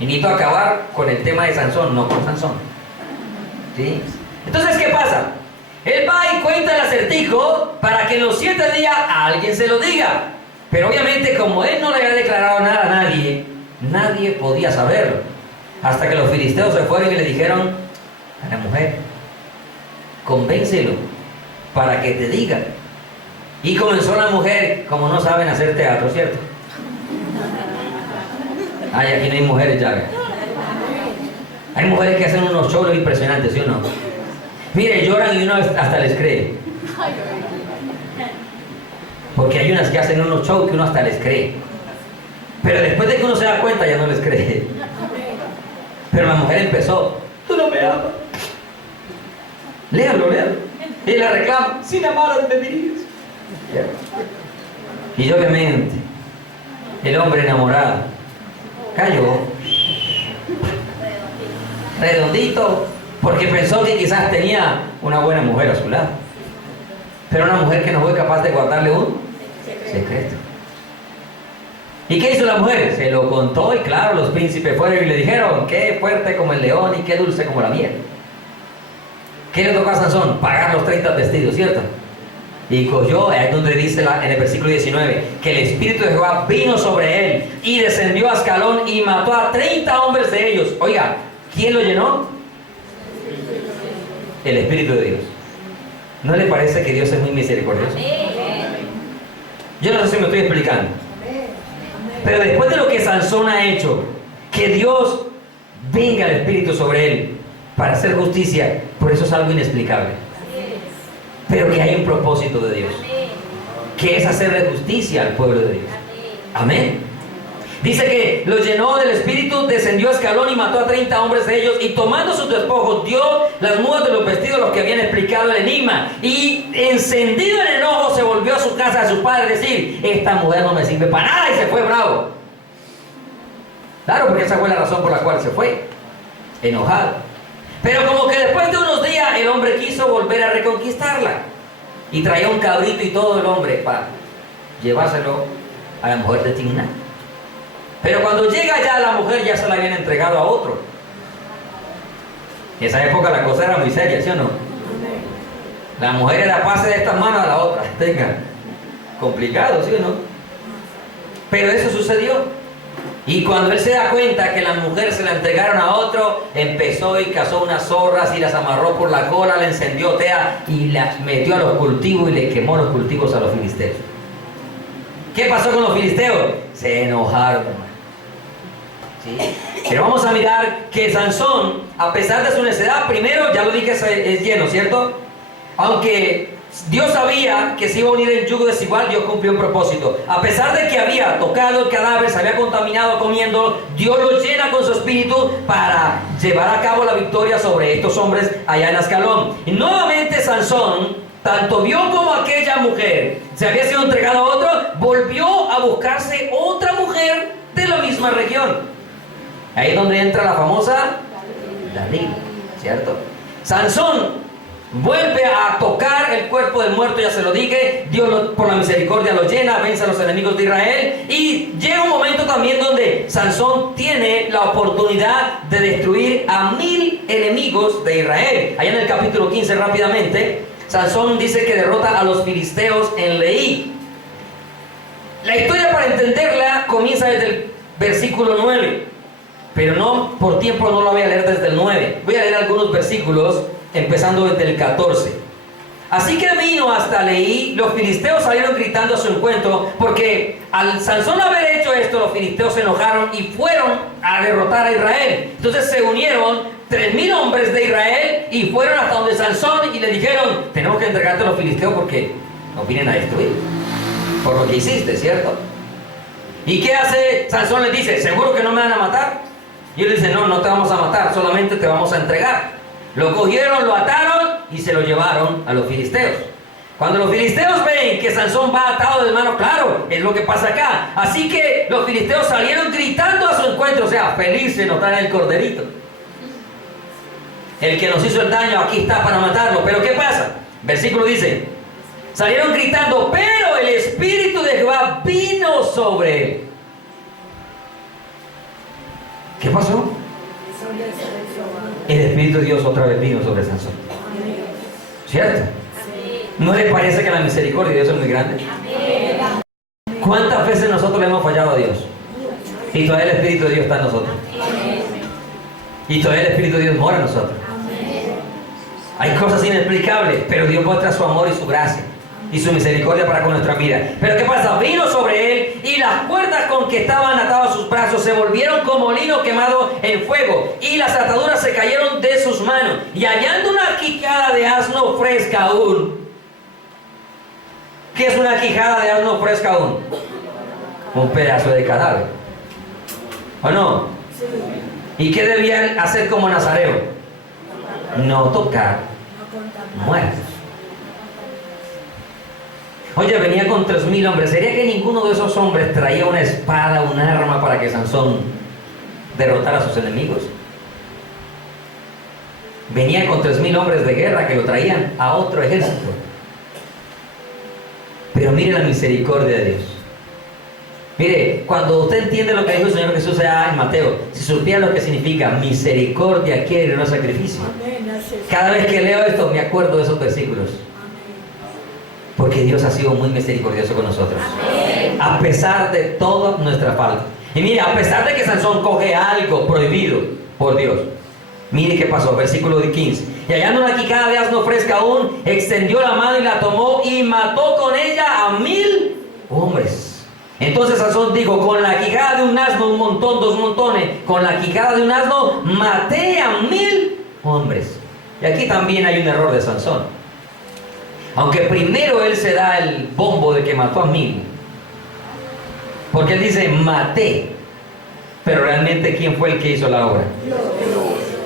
Y necesito acabar con el tema de Sansón, no con Sansón. ¿Sí? Entonces, ¿qué pasa? Él va y cuenta el acertijo para que en los 7 días a alguien se lo diga. Pero obviamente como él no le había declarado nada a nadie, nadie podía saberlo. Hasta que los filisteos se fueron y le dijeron a la mujer, convéncelo para que te diga. Y comenzó la mujer, como no saben hacer teatro, ¿cierto? Ay, aquí no hay mujeres ya. Hay mujeres que hacen unos shows impresionantes, ¿sí o no? Mire, lloran y uno hasta les cree. Porque hay unas que hacen unos shows que uno hasta les cree. Pero después de que uno se da cuenta ya no les cree. Pero la mujer empezó, tú no me amas. Léalo. Y la reclama, si me amaras me dirías. Y obviamente, el hombre enamorado cayó redondito, porque pensó que quizás tenía una buena mujer a su lado, pero una mujer que no fue capaz de guardarle un secreto. ¿Y qué hizo la mujer? Se lo contó y claro, los príncipes fueron y le dijeron, qué fuerte como el león y qué dulce como la miel. ¿Qué le tocó a Sansón? Pagar los 30 vestidos, ¿cierto? Y cogió, es donde dice en el versículo 19, que el Espíritu de Jehová vino sobre él y descendió a Ascalón y mató a 30 hombres de ellos. Oiga, ¿quién lo llenó? El Espíritu de Dios. ¿No le parece que Dios es muy misericordioso? Yo no sé si me estoy explicando. Pero después de lo que Sansón ha hecho, que Dios venga el Espíritu sobre él para hacer justicia, por eso es algo inexplicable. Pero que hay un propósito de Dios, que es hacerle justicia al pueblo de Dios. Amén. Dice que lo llenó del Espíritu, descendió a Ascalón y mató a 30 hombres de ellos, y tomando sus despojos dio las mudas de los vestidos a los que habían explicado el enigma, y encendido en enojo se volvió a su casa, a su padre, decir, esta mujer no me sirve para nada, y se fue bravo. Claro, porque esa fue la razón por la cual se fue, enojado. Pero como que después de unos días el hombre quiso volver a reconquistarla, y traía un cabrito y todo el hombre para llevárselo a la mujer de Timná. Pero cuando llega ya la mujer ya se la habían entregado a otro. En esa época la cosa era muy seria, ¿sí o no? La mujer era pase de estas manos a la otra. Tenga, complicado, ¿sí o no? Pero eso sucedió. Y cuando él se da cuenta que la mujer se la entregaron a otro, empezó y cazó unas zorras y las amarró por la cola, le encendió tea y las metió a los cultivos y le quemó los cultivos a los filisteos. ¿Qué pasó con los filisteos? Se enojaron, hermano. ¿Sí? Pero vamos a mirar que Sansón, a pesar de su necedad, primero, ya lo dije, es lleno, ¿cierto? Aunque Dios sabía que se iba a unir en yugo desigual, Dios cumplió un propósito. A pesar de que había tocado el cadáver, se había contaminado comiendo, Dios lo llena con su espíritu para llevar a cabo la victoria sobre estos hombres allá en Ascalón. Y nuevamente Sansón, tanto vio como aquella mujer se había sido entregado a otro, volvió a buscarse otra mujer de la misma región. Ahí es donde entra la famosa Dalila, ¿cierto? Sansón Vuelve a tocar el cuerpo del muerto, ya se lo dije. Dios por la misericordia lo llena, vence a los enemigos de Israel. Y llega un momento también donde Sansón tiene la oportunidad de destruir a 1000 enemigos de Israel. Allá en el capítulo 15 rápidamente, Sansón dice que derrota a los filisteos en Leí. La historia, para entenderla, comienza desde el versículo 9. Pero no, por tiempo no lo voy a leer desde el 9. Voy a leer algunos versículos empezando desde el 14. Así que vino hasta Leí, los filisteos salieron gritando a su encuentro, porque al Sansón haber hecho esto, los filisteos se enojaron y fueron a derrotar a Israel. Entonces se unieron 3000 hombres de Israel y fueron hasta donde Sansón y le dijeron: tenemos que entregarte a los filisteos porque nos vienen a destruir por lo que hiciste, ¿cierto? ¿Y qué hace Sansón? Les dice: ¿seguro que no me van a matar? Y él dice: no, no te vamos a matar, solamente te vamos a entregar. Lo cogieron, lo ataron y se lo llevaron a los filisteos. Cuando los filisteos ven que Sansón va atado de mano, claro, es lo que pasa acá. Así que los filisteos salieron gritando a su encuentro, o sea, felices, nos traen el corderito. El que nos hizo el daño aquí está para matarlo. Pero ¿qué pasa? Versículo dice: salieron gritando, pero el Espíritu de Jehová vino sobre él. ¿Qué pasó? El Espíritu de Dios otra vez vino sobre Sansón. ¿Cierto? ¿No le parece que la misericordia de Dios es muy grande? ¿Cuántas veces nosotros le hemos fallado a Dios? Y todavía el Espíritu de Dios está en nosotros. Y todavía el Espíritu de Dios mora en nosotros. Hay cosas inexplicables, pero Dios muestra su amor y su gracia y su misericordia para con nuestra vida. Pero ¿qué pasa? Vino sobre él y las cuerdas con que estaban atados sus brazos se volvieron como lino quemado en fuego, y las ataduras se cayeron de sus manos. Y hallando una quijada de asno fresca aún. ¿Qué es una quijada de asno fresca aún? Un pedazo de cadáver, ¿o no? ¿Y qué debían hacer como nazareo? No tocar muertos. Oye, venía con 3000 hombres. ¿Sería que ninguno de esos hombres traía una espada, un arma para que Sansón derrotara a sus enemigos? Venía con 3000 hombres de guerra que lo traían a otro ejército. Pero mire la misericordia de Dios. Mire, cuando usted entiende lo que dijo el Señor Jesús allá en Mateo, si supiera lo que significa misericordia quiere y no sacrificio. Cada vez que leo esto me acuerdo de esos versículos. Porque Dios ha sido muy misericordioso con nosotros. Amén. A pesar de toda nuestra falta. Y mire, a pesar de que Sansón coge algo prohibido por Dios. Mire qué pasó, versículo 15. Y hallando una quijada de asno fresca aún, extendió la mano y la tomó y mató con ella a 1000 hombres. Entonces Sansón dijo: con la quijada de un asno, un montón, dos montones. Con la quijada de un asno maté a 1000 hombres. Y aquí también hay un error de Sansón. Aunque primero él se da el bombo de que mató a 1000. Porque él dice maté. Pero realmente ¿quién fue el que hizo la obra?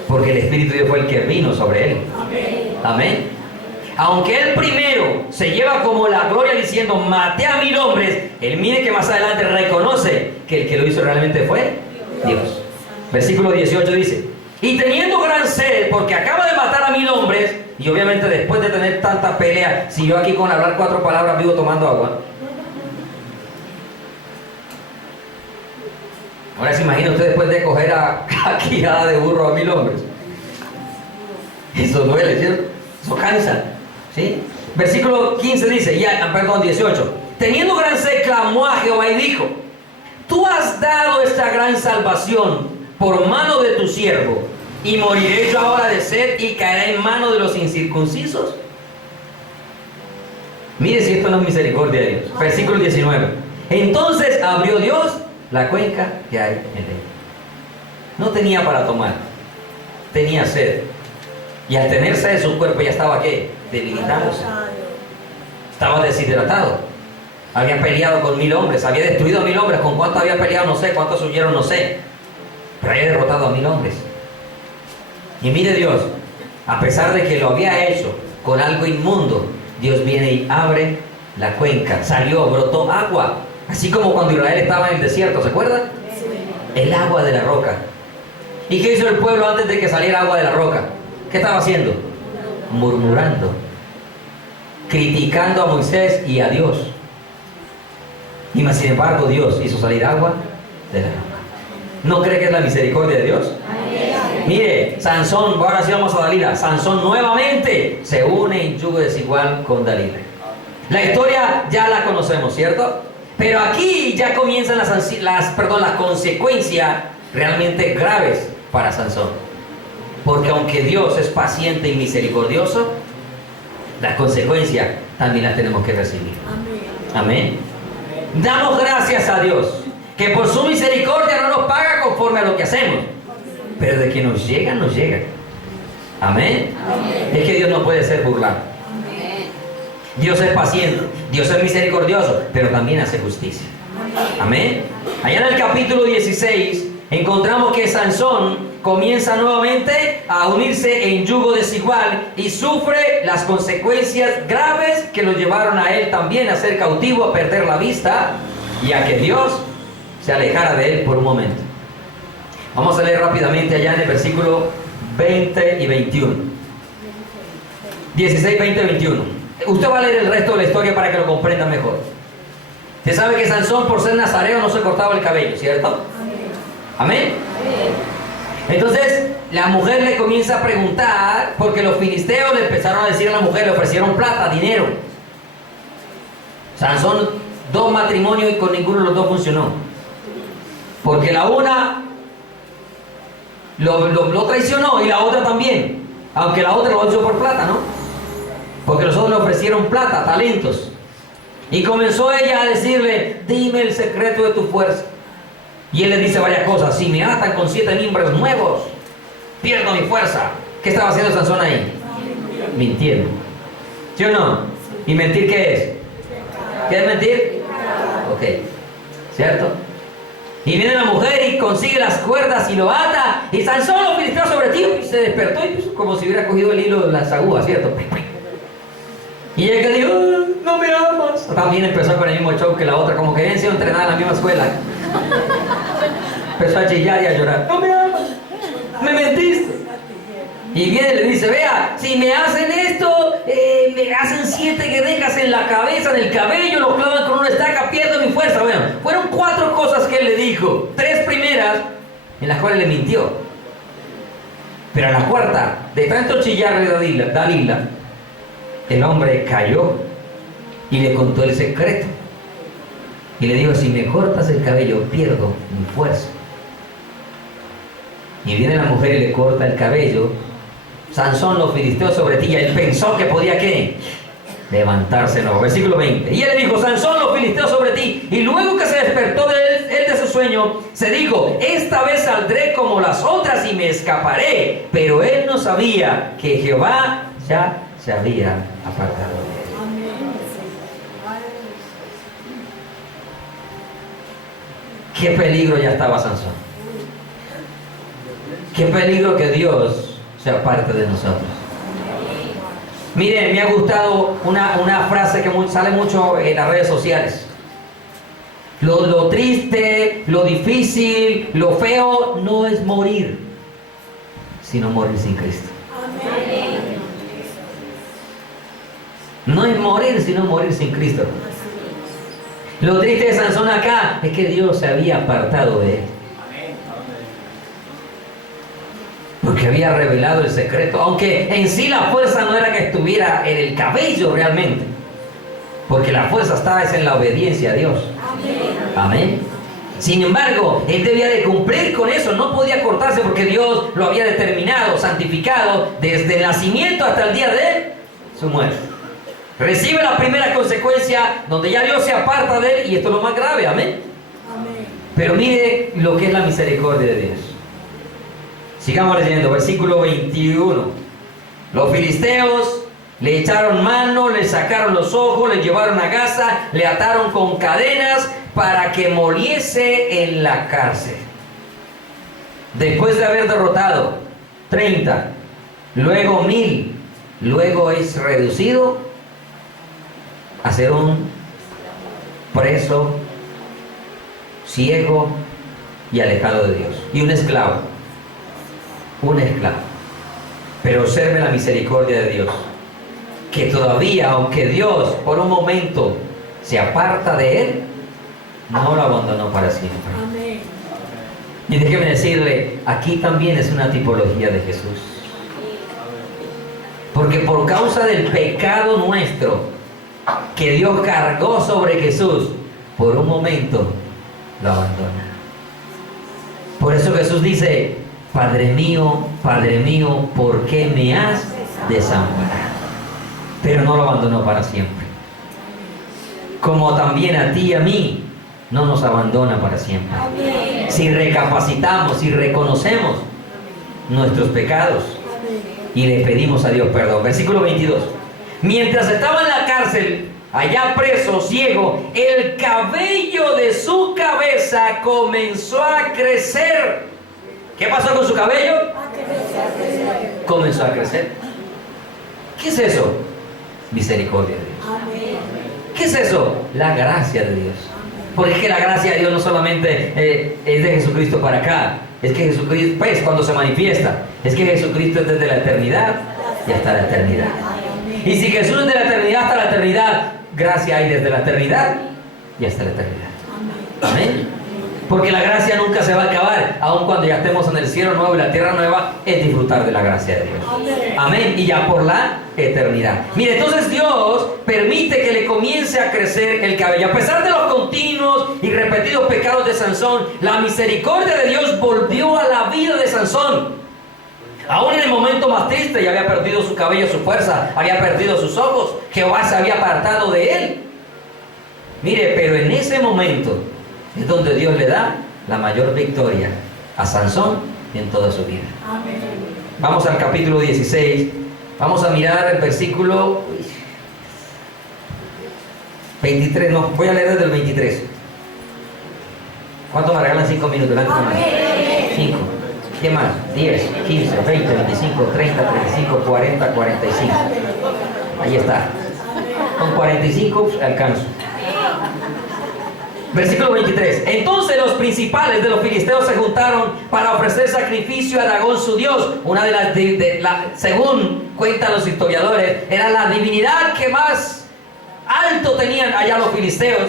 Porque el Espíritu de Dios fue el que vino sobre él. Amén. Aunque él primero se lleva como la gloria diciendo maté a 1000 hombres, él mire que más adelante reconoce que el que lo hizo realmente fue Dios. Versículo 18 dice: y teniendo gran sed, porque acaba de matar a 1000 hombres. Y obviamente después de tener tanta pelea, si yo aquí con hablar 4 palabras vivo tomando agua. Ahora se imagina usted después de coger a quijada de burro a 1000 hombres. Eso duele, ¿cierto? Eso cansa, ¿sí? Versículo 15 dice, 18. Teniendo gran sed, clamó a Jehová y dijo: tú has dado esta gran salvación por mano de tu siervo. ¿Y moriré yo ahora de sed y caeré en mano de los incircuncisos? Mire si esto no es misericordia de Dios. Versículo 19. Entonces abrió Dios la cuenca que hay en él. No tenía para tomar, tenía sed. Y al tener sed, su cuerpo ya estaba ¿qué? Debilitándose. Estaba deshidratado. Había peleado con 1000 hombres, había destruido a 1000 hombres. ¿Con cuántos había peleado? No sé. ¿Cuántos huyeron? No sé. Pero había derrotado a 1000 hombres. Y mire Dios, a pesar de que lo había hecho con algo inmundo, Dios viene y abre la cuenca. Salió, brotó agua. Así como cuando Israel estaba en el desierto, ¿se acuerdan? El agua de la roca. ¿Y qué hizo el pueblo antes de que saliera agua de la roca? ¿Qué estaba haciendo? murmurando, criticando a Moisés y a Dios. Y más sin embargo Dios hizo salir agua de la roca. ¿No cree que es la misericordia de Dios? Mire, Sansón, ahora sí vamos a Dalila. Sansón nuevamente se une en yugo desigual con Dalila. La historia ya la conocemos, ¿cierto? Pero aquí ya comienzan las consecuencias realmente graves para Sansón. Porque aunque Dios es paciente y misericordioso, las consecuencias también las tenemos que recibir. Amén. Damos gracias a Dios que por su misericordia no nos paga conforme a lo que hacemos, pero de que nos llega, nos llega. Amén. Es que Dios no puede ser burlado. Dios es paciente, Dios es misericordioso, pero también hace justicia. Amén. Allá en el capítulo 16 encontramos que Sansón comienza nuevamente a unirse en yugo desigual y sufre las consecuencias graves que lo llevaron a él también a ser cautivo, a perder la vista y a que Dios se alejara de él por un momento. Vamos a leer rápidamente allá en el versículo 20 y 21. 16, 20 y 21. Usted va a leer el resto de la historia para que lo comprenda mejor. Usted sabe que Sansón, por ser nazareo, no se cortaba el cabello, ¿cierto? Amén. Entonces la mujer le comienza a preguntar, porque los filisteos le empezaron a decir a la mujer, le ofrecieron plata, dinero. Sansón, 2 matrimonios y con ninguno de los 2 funcionó. Porque la una lo traicionó y la otra también. Aunque la otra lo hizo por plata, ¿no? Porque los otros le ofrecieron plata, talentos. Y comenzó ella a decirle, dime el secreto de tu fuerza. Y él le dice varias cosas. Si me atan con 7 miembros nuevos, pierdo mi fuerza. ¿Qué estaba haciendo Sansón ahí? Mintiendo. ¿Sí o no? ¿Y mentir qué es? ¿Qué es mentir? Ok. ¿Cierto? Y viene la mujer y consigue las cuerdas y lo ata. Y Sansón lo filisteó sobre ti. Y se despertó y como si hubiera cogido el hilo de las agujas, ¿cierto? Y ella que dijo, no me amas. También empezó con el mismo show que la otra, como que habían sido entrenadas en la misma escuela. Empezó a chillar y a llorar. No me amas, me mentiste. Y viene y le dice, vea, si me hacen esto, me hacen 7 guedejas en la cabeza, en el cabello, lo clavan con una estaca, pierdo mi fuerza. Bueno, fueron 4 cosas que él le dijo. 3 primeras en las cuales le mintió. Pero a la cuarta, de tanto chillarle a Dalila, el hombre cayó y le contó el secreto. Y le dijo, si me cortas el cabello, pierdo mi fuerza. Y viene la mujer y le corta el cabello. Sansón lo filisteó sobre ti y él pensó que podía, ¿qué? Levantarse nuevo. Versículo 20. Y él le dijo, Sansón lo filisteó sobre ti. Y luego que se despertó él de su sueño, se dijo, esta vez saldré como las otras y me escaparé. Pero él no sabía que Jehová ya se había apartado de él. Qué peligro ya estaba Sansón. Qué peligro que Dios se aparte de nosotros. Miren, me ha gustado una frase que sale mucho en las redes sociales. Lo triste, lo difícil, lo feo no es morir, sino morir sin Cristo. No es morir, sino morir sin Cristo. Lo triste de Sansón acá es que Dios se había apartado de él. Porque había revelado el secreto, aunque en sí la fuerza no era que estuviera en el cabello realmente, porque la fuerza estaba en la obediencia a Dios. Amén. Sin embargo, él debía de cumplir con eso, no podía cortarse porque Dios lo había determinado, santificado desde el nacimiento hasta el día de su muerte. Recibe la primera consecuencia donde ya Dios se aparta de él y esto es lo más grave, amén. Pero mire lo que es la misericordia de Dios. Sigamos leyendo, versículo 21. Los filisteos le echaron mano, le sacaron los ojos, le llevaron a Gaza, le ataron con cadenas para que muriese en la cárcel. Después de haber derrotado 30, luego 1000, luego es reducido a ser un preso, ciego y alejado de Dios. Y un esclavo. Un esclavo. Pero observe la misericordia de Dios, que todavía, aunque Dios por un momento se aparta de él, no lo abandonó para siempre. Amén. Y déjeme decirle, aquí también es una tipología de Jesús. Porque por causa del pecado nuestro, que Dios cargó sobre Jesús, por un momento lo abandona. Por eso Jesús dice, Padre mío, ¿por qué me has desamparado? Pero no lo abandonó para siempre. Como también a ti y a mí, no nos abandona para siempre. Si recapacitamos, si reconocemos nuestros pecados y le pedimos a Dios perdón. Versículo 22. Mientras estaba en la cárcel, allá preso, ciego, el cabello de su cabeza comenzó a crecer. ¿Qué pasó con su cabello? Comenzó a crecer. ¿Qué es eso? Misericordia de Dios. ¿Qué es eso? La gracia de Dios. Porque es que la gracia de Dios no solamente es de Jesucristo para acá. Es que Jesucristo, pues, cuando se manifiesta, es que Jesucristo es desde la eternidad y hasta la eternidad. Y si Jesús es de la eternidad hasta la eternidad, gracia hay desde la eternidad y hasta la eternidad. Amén. Porque la gracia nunca se va a acabar, aun cuando ya estemos en el cielo nuevo y la tierra nueva, es disfrutar de la gracia de Dios. Amén. Y ya por la eternidad. Mire, entonces Dios permite que le comience a crecer el cabello. A pesar de los continuos y repetidos pecados de Sansón, la misericordia de Dios volvió a la vida de Sansón. Aún en el momento más triste, ya había perdido su cabello, su fuerza, había perdido sus ojos. Jehová se había apartado de él. Mire, pero en ese momento es donde Dios le da la mayor victoria a Sansón en toda su vida. Amén. Vamos al capítulo 16. Vamos a mirar el versículo 23. No, voy a leer desde el 23. ¿Cuánto me regalan 5 minutos? Amén. 5. ¿Qué más? 10, 15, 20, 25, 30, 35, 40, 45. Ahí está. Con 45 alcanzo. Versículo 23. Entonces los principales de los filisteos se juntaron para ofrecer sacrificio a Dagón su dios. Una de las, según cuentan los historiadores, era la divinidad que más alto tenían allá los filisteos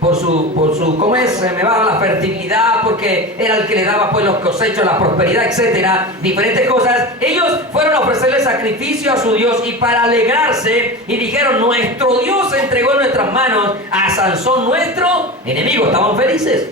por su ¿cómo es? Se me va la fertilidad, porque era el que le daba pues los cosechos, la prosperidad, etcétera, diferentes cosas. Ellos fueron a ofrecerle sacrificio a su Dios y para alegrarse y dijeron, nuestro Dios entregó en nuestras manos a Sansón nuestro enemigo. Estaban felices.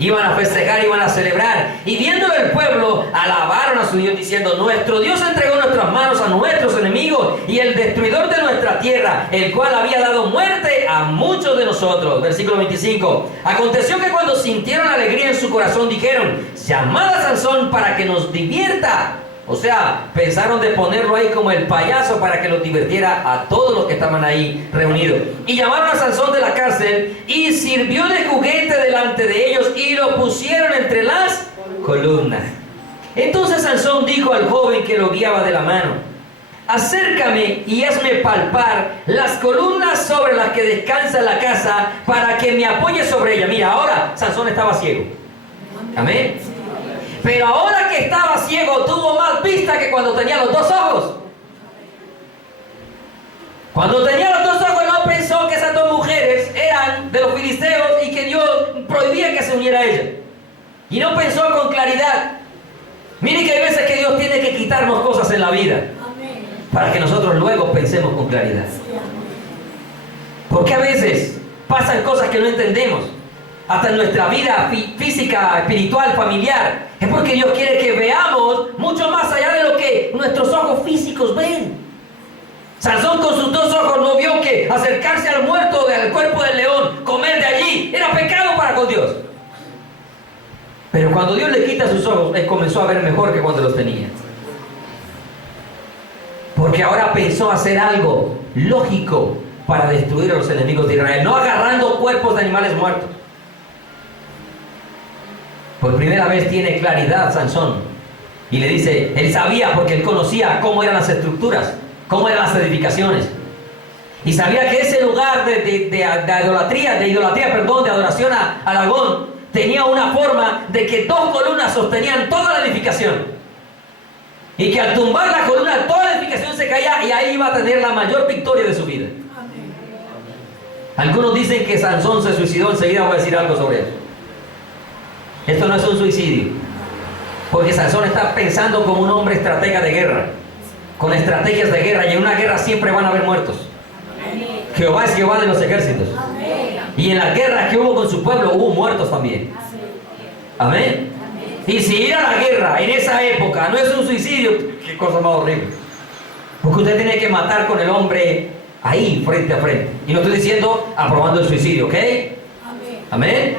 Iban a festejar, iban a celebrar. Y viéndolo el pueblo, alabaron a su Dios diciendo, nuestro Dios entregó en nuestras manos a nuestros enemigos y el destruidor de nuestra tierra, el cual había dado muerte a muchos de nosotros. Versículo 25. Aconteció que cuando sintieron alegría en su corazón, dijeron, llamad a Sansón para que nos divierta. O sea, pensaron de ponerlo ahí como el payaso para que los divirtiera a todos los que estaban ahí reunidos. Y llamaron a Sansón de la cárcel y sirvió de juguete delante de ellos y lo pusieron entre las columnas. Entonces Sansón dijo al joven que lo guiaba de la mano, acércame y hazme palpar las columnas sobre las que descansa la casa para que me apoye sobre ella. Mira, ahora Sansón estaba ciego. Amén. Pero ahora que estaba ciego, tuvo más vista que cuando tenía los dos ojos. Cuando tenía los dos ojos, no pensó que esas dos mujeres eran de los filisteos y que Dios prohibía que se uniera a ellas. Y no pensó con claridad. Mire que hay veces que Dios tiene que quitarnos cosas en la vida para que nosotros luego pensemos con claridad. Porque a veces pasan cosas que no entendemos. Hasta en nuestra vida física, espiritual, familiar. Es porque Dios quiere que veamos mucho más allá de lo que nuestros ojos físicos ven. Sansón con sus dos ojos no vio que acercarse al muerto del cuerpo del león, comer de allí, era pecado para con Dios. Pero cuando Dios le quita sus ojos, él comenzó a ver mejor que cuando los tenía. Porque ahora pensó hacer algo lógico para destruir a los enemigos de Israel, no agarrando cuerpos de animales muertos. Por primera vez tiene claridad Sansón y le dice, él sabía porque él conocía cómo eran las estructuras, cómo eran las edificaciones, y sabía que ese lugar de adoración a Dagón tenía una forma de que dos columnas sostenían toda la edificación. Y que al tumbar la columna toda la edificación se caía y ahí iba a tener la mayor victoria de su vida. Algunos dicen que Sansón se suicidó. Enseguida voy a decir algo sobre eso. Esto no es un suicidio, porque Sansón está pensando como un hombre estratega de guerra, con estrategias de guerra, y en una guerra siempre van a haber muertos. Jehová es Jehová de los ejércitos. Y en la guerra que hubo con su pueblo hubo muertos también. Amén. Y si ir a la guerra en esa época no es un suicidio, qué cosa más horrible. Porque usted tiene que matar con el hombre ahí, frente a frente. Y no estoy diciendo aprobando el suicidio, ¿ok? Amén.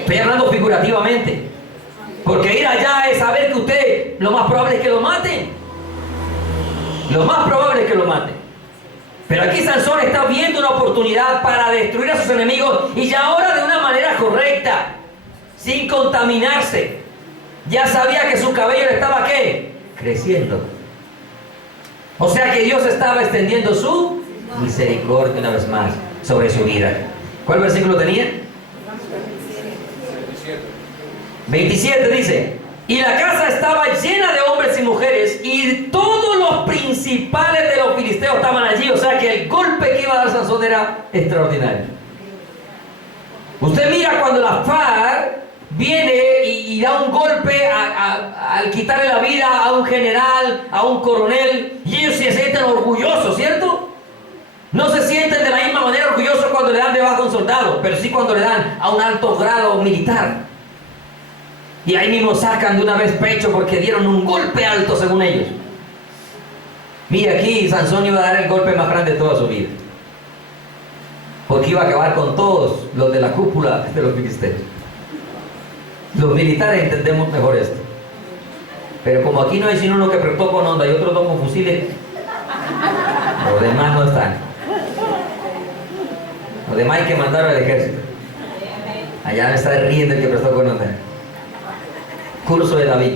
Estoy hablando figurativamente. Porque ir allá es saber que usted, lo más probable es que lo maten. Lo más probable es que lo maten. Pero aquí Sansón está viendo una oportunidad para destruir a sus enemigos, y ya ahora de una manera correcta, sin contaminarse. Ya sabía que su cabello le estaba, ¿qué? Creciendo. O sea que Dios estaba extendiendo su misericordia una vez más sobre su vida. ¿Cuál versículo tenía? 27 dice: y la casa estaba llena de hombres y mujeres, y todos los principales de los filisteos estaban allí. O sea que el golpe que iba a dar Sansón era extraordinario. Usted mira cuando la FARC viene y da un golpe al quitarle la vida a un general, a un coronel, y ellos se sienten orgullosos, ¿cierto? No se sienten de la misma manera orgullosos cuando le dan de baja a un soldado, pero sí cuando le dan a un alto grado militar. Y ahí mismo sacan de una vez pecho porque dieron un golpe alto según ellos. Mira, aquí Sansón iba a dar el golpe más grande de toda su vida, porque iba a acabar con todos los de la cúpula de los filisteos. Los militares entendemos mejor esto, pero como aquí no hay sino uno que apretó con onda y otros dos con fusiles, los demás no están. Los demás hay que mandar al ejército. Allá me está riendo el que prestó con onda. Curso de David.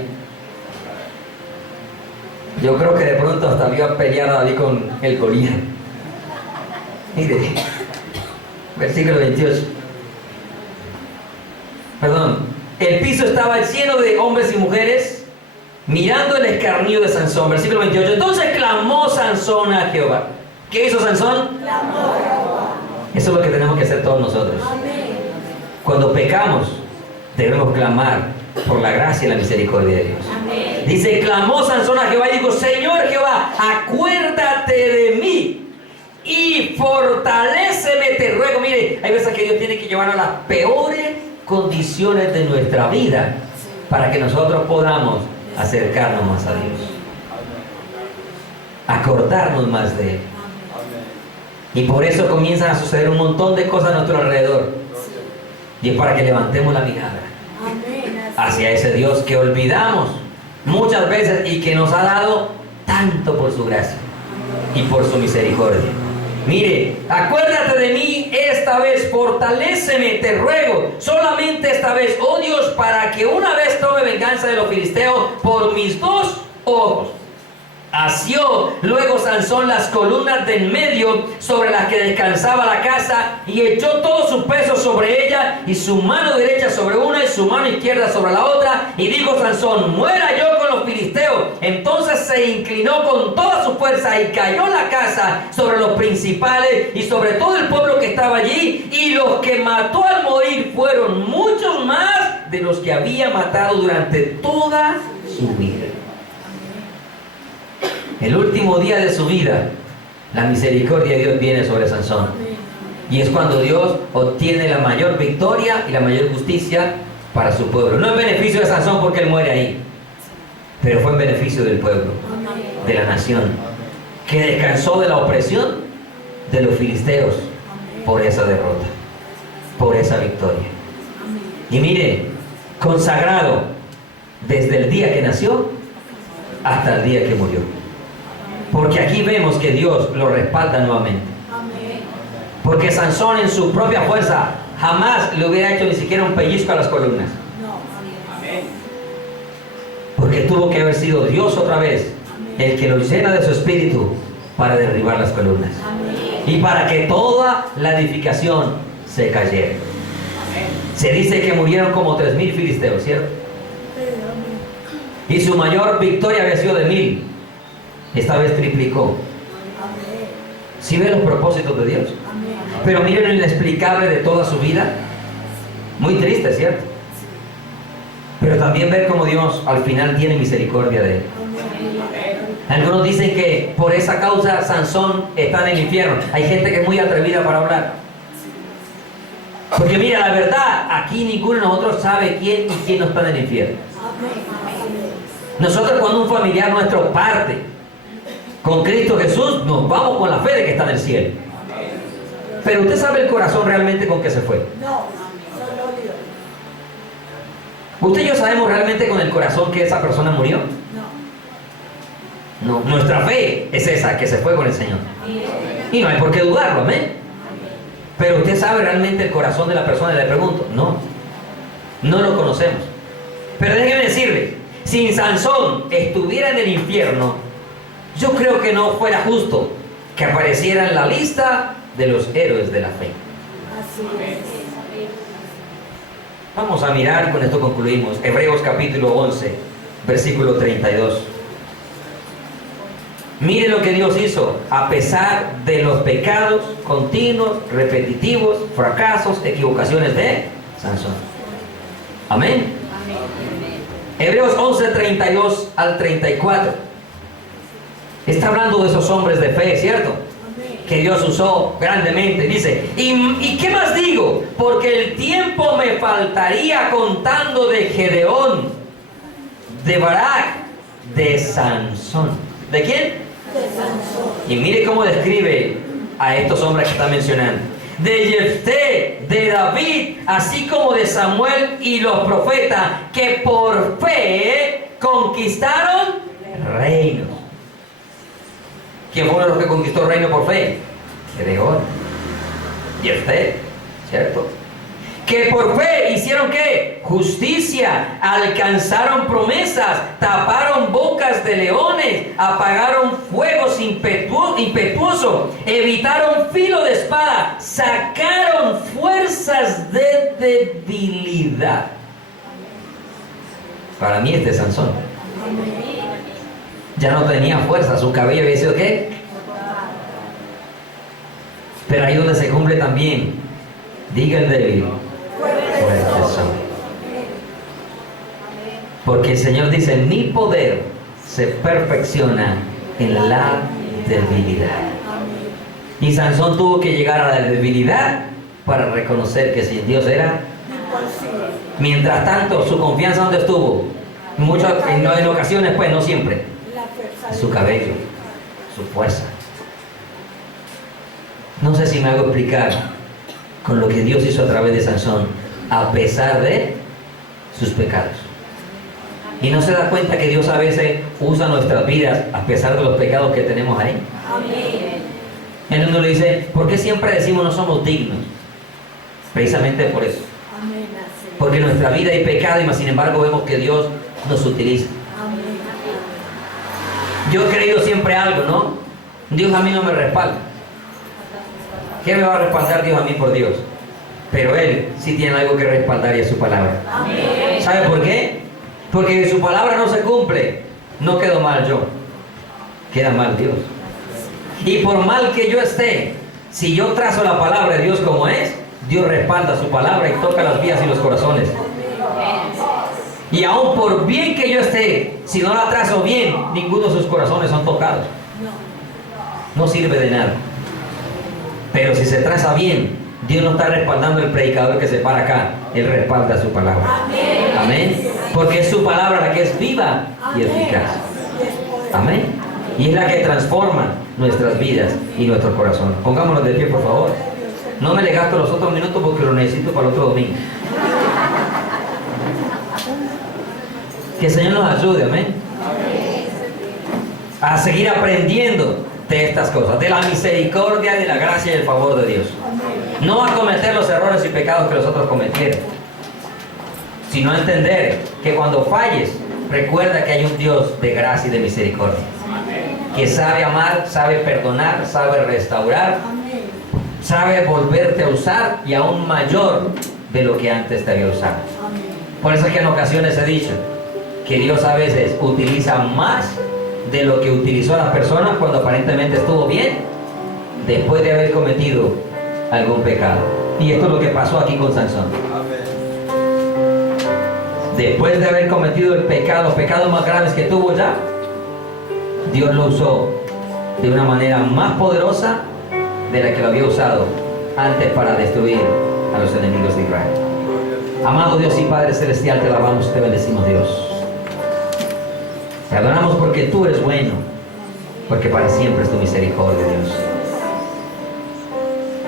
Yo creo que de pronto hasta vio a pelear a David con el Goliat. Mire, versículo 28. Perdón. El piso estaba lleno de hombres y mujeres mirando el escarnio de Sansón. Versículo 28. Entonces clamó Sansón a Jehová. ¿Qué hizo Sansón? Clamó a Jehová. Eso es lo que tenemos que hacer todos nosotros. Amén. Cuando pecamos, debemos clamar por la gracia y la misericordia de Dios. Amén. Dice, clamó Sansón a Jehová y dijo: Señor Jehová, acuérdate de mí y fortaléceme, te ruego. Mire, hay veces que Dios tiene que llevar a las peores condiciones de nuestra vida para que nosotros podamos acercarnos más a Dios, acordarnos más de Él. Y por eso comienzan a suceder un montón de cosas a nuestro alrededor, y es para que levantemos la mirada hacia ese Dios que olvidamos muchas veces y que nos ha dado tanto por su gracia y por su misericordia. Mire, acuérdate de mí esta vez, fortaléceme, te ruego, solamente esta vez, oh Dios, para que una vez tome venganza de los filisteos por mis dos ojos. Asió luego Sansón las columnas del medio sobre las que descansaba la casa, y echó todo su peso sobre ella, y su mano derecha sobre una y su mano izquierda sobre la otra, y dijo Sansón: muera yo con los filisteos. Entonces se inclinó con toda su fuerza y cayó la casa sobre los principales y sobre todo el pueblo que estaba allí, y los que mató al morir fueron muchos más de los que había matado durante toda su vida. El último día de su vida, la misericordia de Dios viene sobre Sansón. Y es cuando Dios obtiene la mayor victoria y la mayor justicia para su pueblo. No en beneficio de Sansón porque él muere ahí, pero fue en beneficio del pueblo, de la nación, que descansó de la opresión de los filisteos por esa derrota, por esa victoria. Y mire, consagrado desde el día que nació hasta el día que murió. Porque aquí vemos que Dios lo respalda nuevamente. Porque Sansón en su propia fuerza jamás le hubiera hecho ni siquiera un pellizco a las columnas. Porque tuvo que haber sido Dios otra vez el que lo llena de su espíritu para derribar las columnas. Y para que toda la edificación se cayera. Se dice que murieron como 3,000 filisteos, ¿cierto? Y su mayor victoria había sido de 1000. Esta vez triplicó. ¿Sí ve los propósitos de Dios? Pero miren lo inexplicable de toda su vida. Muy triste, ¿cierto? Pero también ver cómo Dios al final tiene misericordia de él. Algunos dicen que por esa causa Sansón está en el infierno. Hay gente que es muy atrevida para hablar. Porque mira, la verdad, aquí ninguno de nosotros sabe quién y quién no está en el infierno. Nosotros, cuando un familiar nuestro parte con Cristo Jesús, nos vamos con la fe de que está en el cielo. Pero usted sabe el corazón realmente con que se fue. ¿Usted y yo sabemos realmente con el corazón que esa persona murió? No. Nuestra fe es esa, que se fue con el Señor. Y no hay por qué dudarlo, amén. Pero usted sabe realmente el corazón de la persona, le pregunto. No lo conocemos. Pero déjeme decirle, si Sansón estuviera en el infierno, yo creo que no fuera justo que apareciera en la lista de los héroes de la fe. Vamos a mirar, y con esto concluimos, Hebreos capítulo 11, versículo 32. Mire lo que Dios hizo, a pesar de los pecados continuos, repetitivos, fracasos, equivocaciones de Sansón. Amén. Hebreos 11, 32 al 34. Está hablando de esos hombres de fe, ¿cierto? Que Dios usó grandemente. Dice, ¿y qué más digo? Porque el tiempo me faltaría contando de Gedeón, de Barak, de Sansón. ¿De quién? De Sansón. Y mire cómo describe a estos hombres que está mencionando. De Jefté, de David, así como de Samuel y los profetas, que por fe conquistaron reinos. ¿Quién fue uno de los que conquistó el reino por fe? Gedeón. Jefté, ¿cierto? Que por fe hicieron ¿qué? Justicia, alcanzaron promesas, taparon bocas de leones, apagaron fuegos impetuosos, evitaron filo de espada, sacaron fuerzas de debilidad. Para mí es de Sansón. Ya no tenía fuerza, su cabello había sido ¿qué? Pero ahí donde se cumple también, diga el débil, fuerte soy. Porque el Señor dice, mi poder se perfecciona en la debilidad. Y Sansón tuvo que llegar a la debilidad para reconocer que sin Dios era. Mientras tanto, su confianza ¿dónde estuvo? En ocasiones, pues, no siempre. Su cabello, su fuerza. No sé si me hago explicar con lo que Dios hizo a través de Sansón, a pesar de sus pecados. Y no se da cuenta que Dios a veces usa nuestras vidas a pesar de los pecados que tenemos ahí. Amén. Él nos le dice, ¿por qué siempre decimos no somos dignos? Precisamente por eso. Amén. Porque en nuestra vida hay pecado y más sin embargo vemos que Dios nos utiliza. Amén. Yo he creído siempre algo, ¿no? Dios a mí no me respalda. ¿Qué me va a respaldar Dios a mí por Dios? Pero Él sí tiene algo que respaldar y es su palabra. Amén. ¿Sabe por qué? Porque si su palabra no se cumple, no quedo mal yo, queda mal Dios. Y por mal que yo esté, si yo trazo la palabra de Dios como es, Dios respalda su palabra y toca las vidas y los corazones. Y aún por bien que yo esté, si no la trazo bien, ninguno de sus corazones son tocados. No sirve de nada. Pero si se traza bien, Dios no está respaldando el predicador que se para acá, Él respalda su palabra. Amén. Amén. Porque es su palabra la que es viva y eficaz. Amén. Y es la que transforma nuestras vidas y nuestro corazón. Pongámonos de pie, por favor. No me le gasto los otros minutos porque lo necesito para el otro domingo. Que el Señor nos ayude, amén, a seguir aprendiendo de estas cosas, de la misericordia, de la gracia y el favor de Dios. No a cometer los errores y pecados que los otros cometieron, sino a entender que cuando falles, recuerda que hay un Dios de gracia y de misericordia, que sabe amar, sabe perdonar, sabe restaurar, sabe volverte a usar y aún mayor de lo que antes te había usado. Por eso es que en ocasiones he dicho, que Dios a veces utiliza más de lo que utilizó a la persona cuando aparentemente estuvo bien, después de haber cometido algún pecado. Y esto es lo que pasó aquí con Sansón. Después de haber cometido el pecado, los pecados más graves que tuvo ya, Dios lo usó de una manera más poderosa de la que lo había usado antes para destruir a los enemigos de Israel. Amado Dios y Padre Celestial, te alabamos, te bendecimos, Dios. Te adoramos porque tú eres bueno, porque para siempre es tu misericordia, Dios.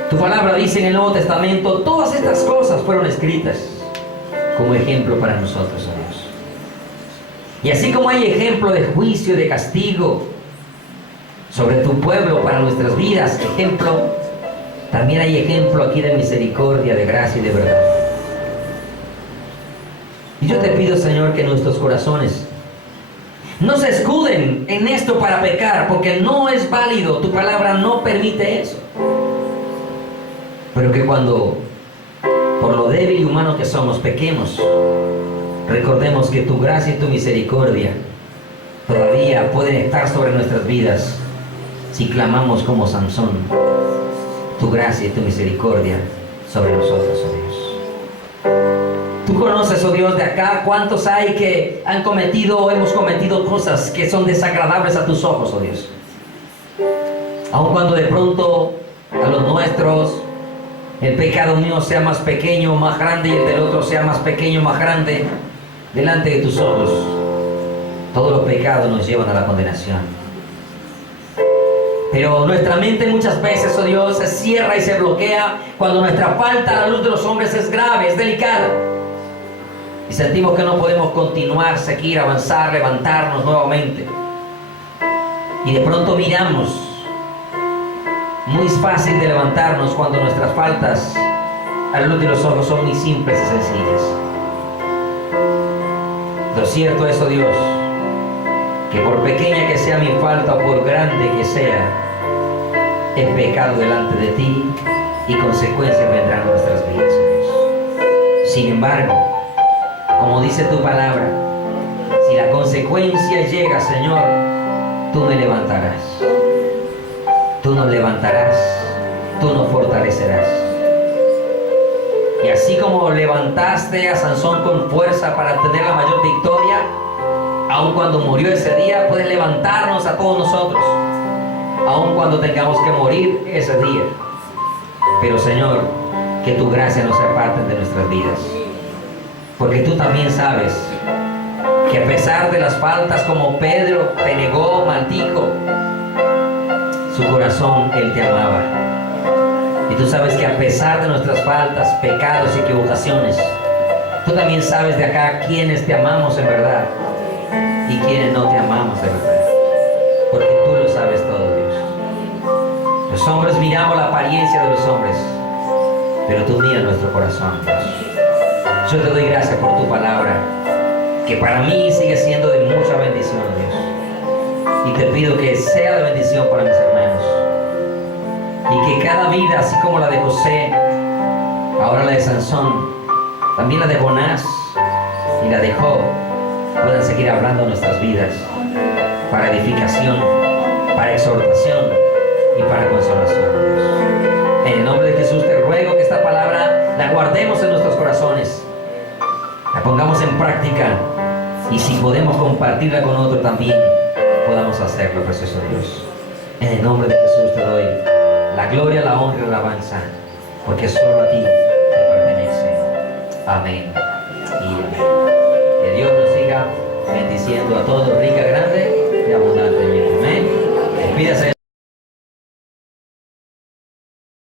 Tu palabra dice en el Nuevo Testamento, todas estas cosas fueron escritas como ejemplo para nosotros, oh Dios. Y así como hay ejemplo de juicio y de castigo sobre tu pueblo para nuestras vidas, ejemplo, también hay ejemplo aquí de misericordia, de gracia y de verdad. Y yo te pido, Señor, que nuestros corazones no se escuden en esto para pecar, porque no es válido, tu palabra no permite eso. Pero que cuando, por lo débil y humano que somos, pequemos, recordemos que tu gracia y tu misericordia todavía pueden estar sobre nuestras vidas si clamamos como Sansón, tu gracia y tu misericordia sobre nosotros, oh Dios. Tú conoces, oh Dios, de acá cuántos hay que han cometido o hemos cometido cosas que son desagradables a tus ojos, oh Dios. Aun cuando de pronto a los nuestros el pecado mío sea más pequeño o más grande y el del otro sea más pequeño o más grande, delante de tus ojos todos los pecados nos llevan a la condenación. Pero nuestra mente muchas veces, oh Dios, se cierra y se bloquea cuando nuestra falta a la luz de los hombres es grave, es delicada. Y sentimos que no podemos continuar, seguir, avanzar, levantarnos nuevamente. Y de pronto miramos, muy fácil de levantarnos cuando nuestras faltas a la luz de los ojos son muy simples y sencillas. Lo cierto es, oh Dios, que por pequeña que sea mi falta o por grande que sea, es pecado delante de ti y consecuencias vendrán a nuestras vidas, oh Dios. Sin embargo, como dice tu palabra, si la consecuencia llega, Señor, tú me levantarás. Tú nos levantarás, tú nos fortalecerás. Y así como levantaste a Sansón con fuerza para tener la mayor victoria, aun cuando murió ese día, puedes levantarnos a todos nosotros, aun cuando tengamos que morir ese día. Pero Señor, que tu gracia no se aparte de nuestras vidas, porque tú también sabes que a pesar de las faltas, como Pedro te negó, maldijo, su corazón él te amaba. Y tú sabes que a pesar de nuestras faltas, pecados y equivocaciones, tú también sabes de acá quiénes te amamos en verdad y quiénes no te amamos de verdad, porque tú lo sabes todo, Dios. Los hombres miramos la apariencia de los hombres, pero tú miras nuestro corazón, Dios. Yo te doy gracias por tu palabra, que para mí sigue siendo de mucha bendición, Dios. Y te pido que sea de bendición para mis hermanos. Y que cada vida, así como la de José, ahora la de Sansón, también la de Jonás y la de Job, puedan seguir hablando nuestras vidas para edificación, para exhortación y para consolación. En el nombre de Jesús te ruego que esta palabra la guardemos en nuestros corazones, la pongamos en práctica, y si podemos compartirla con otro también, podamos hacerlo, precioso Dios. En el nombre de Jesús te doy la gloria, la honra y la alabanza, porque solo a ti te pertenece. Amén y amén. Que Dios nos siga bendiciendo a todos ricos.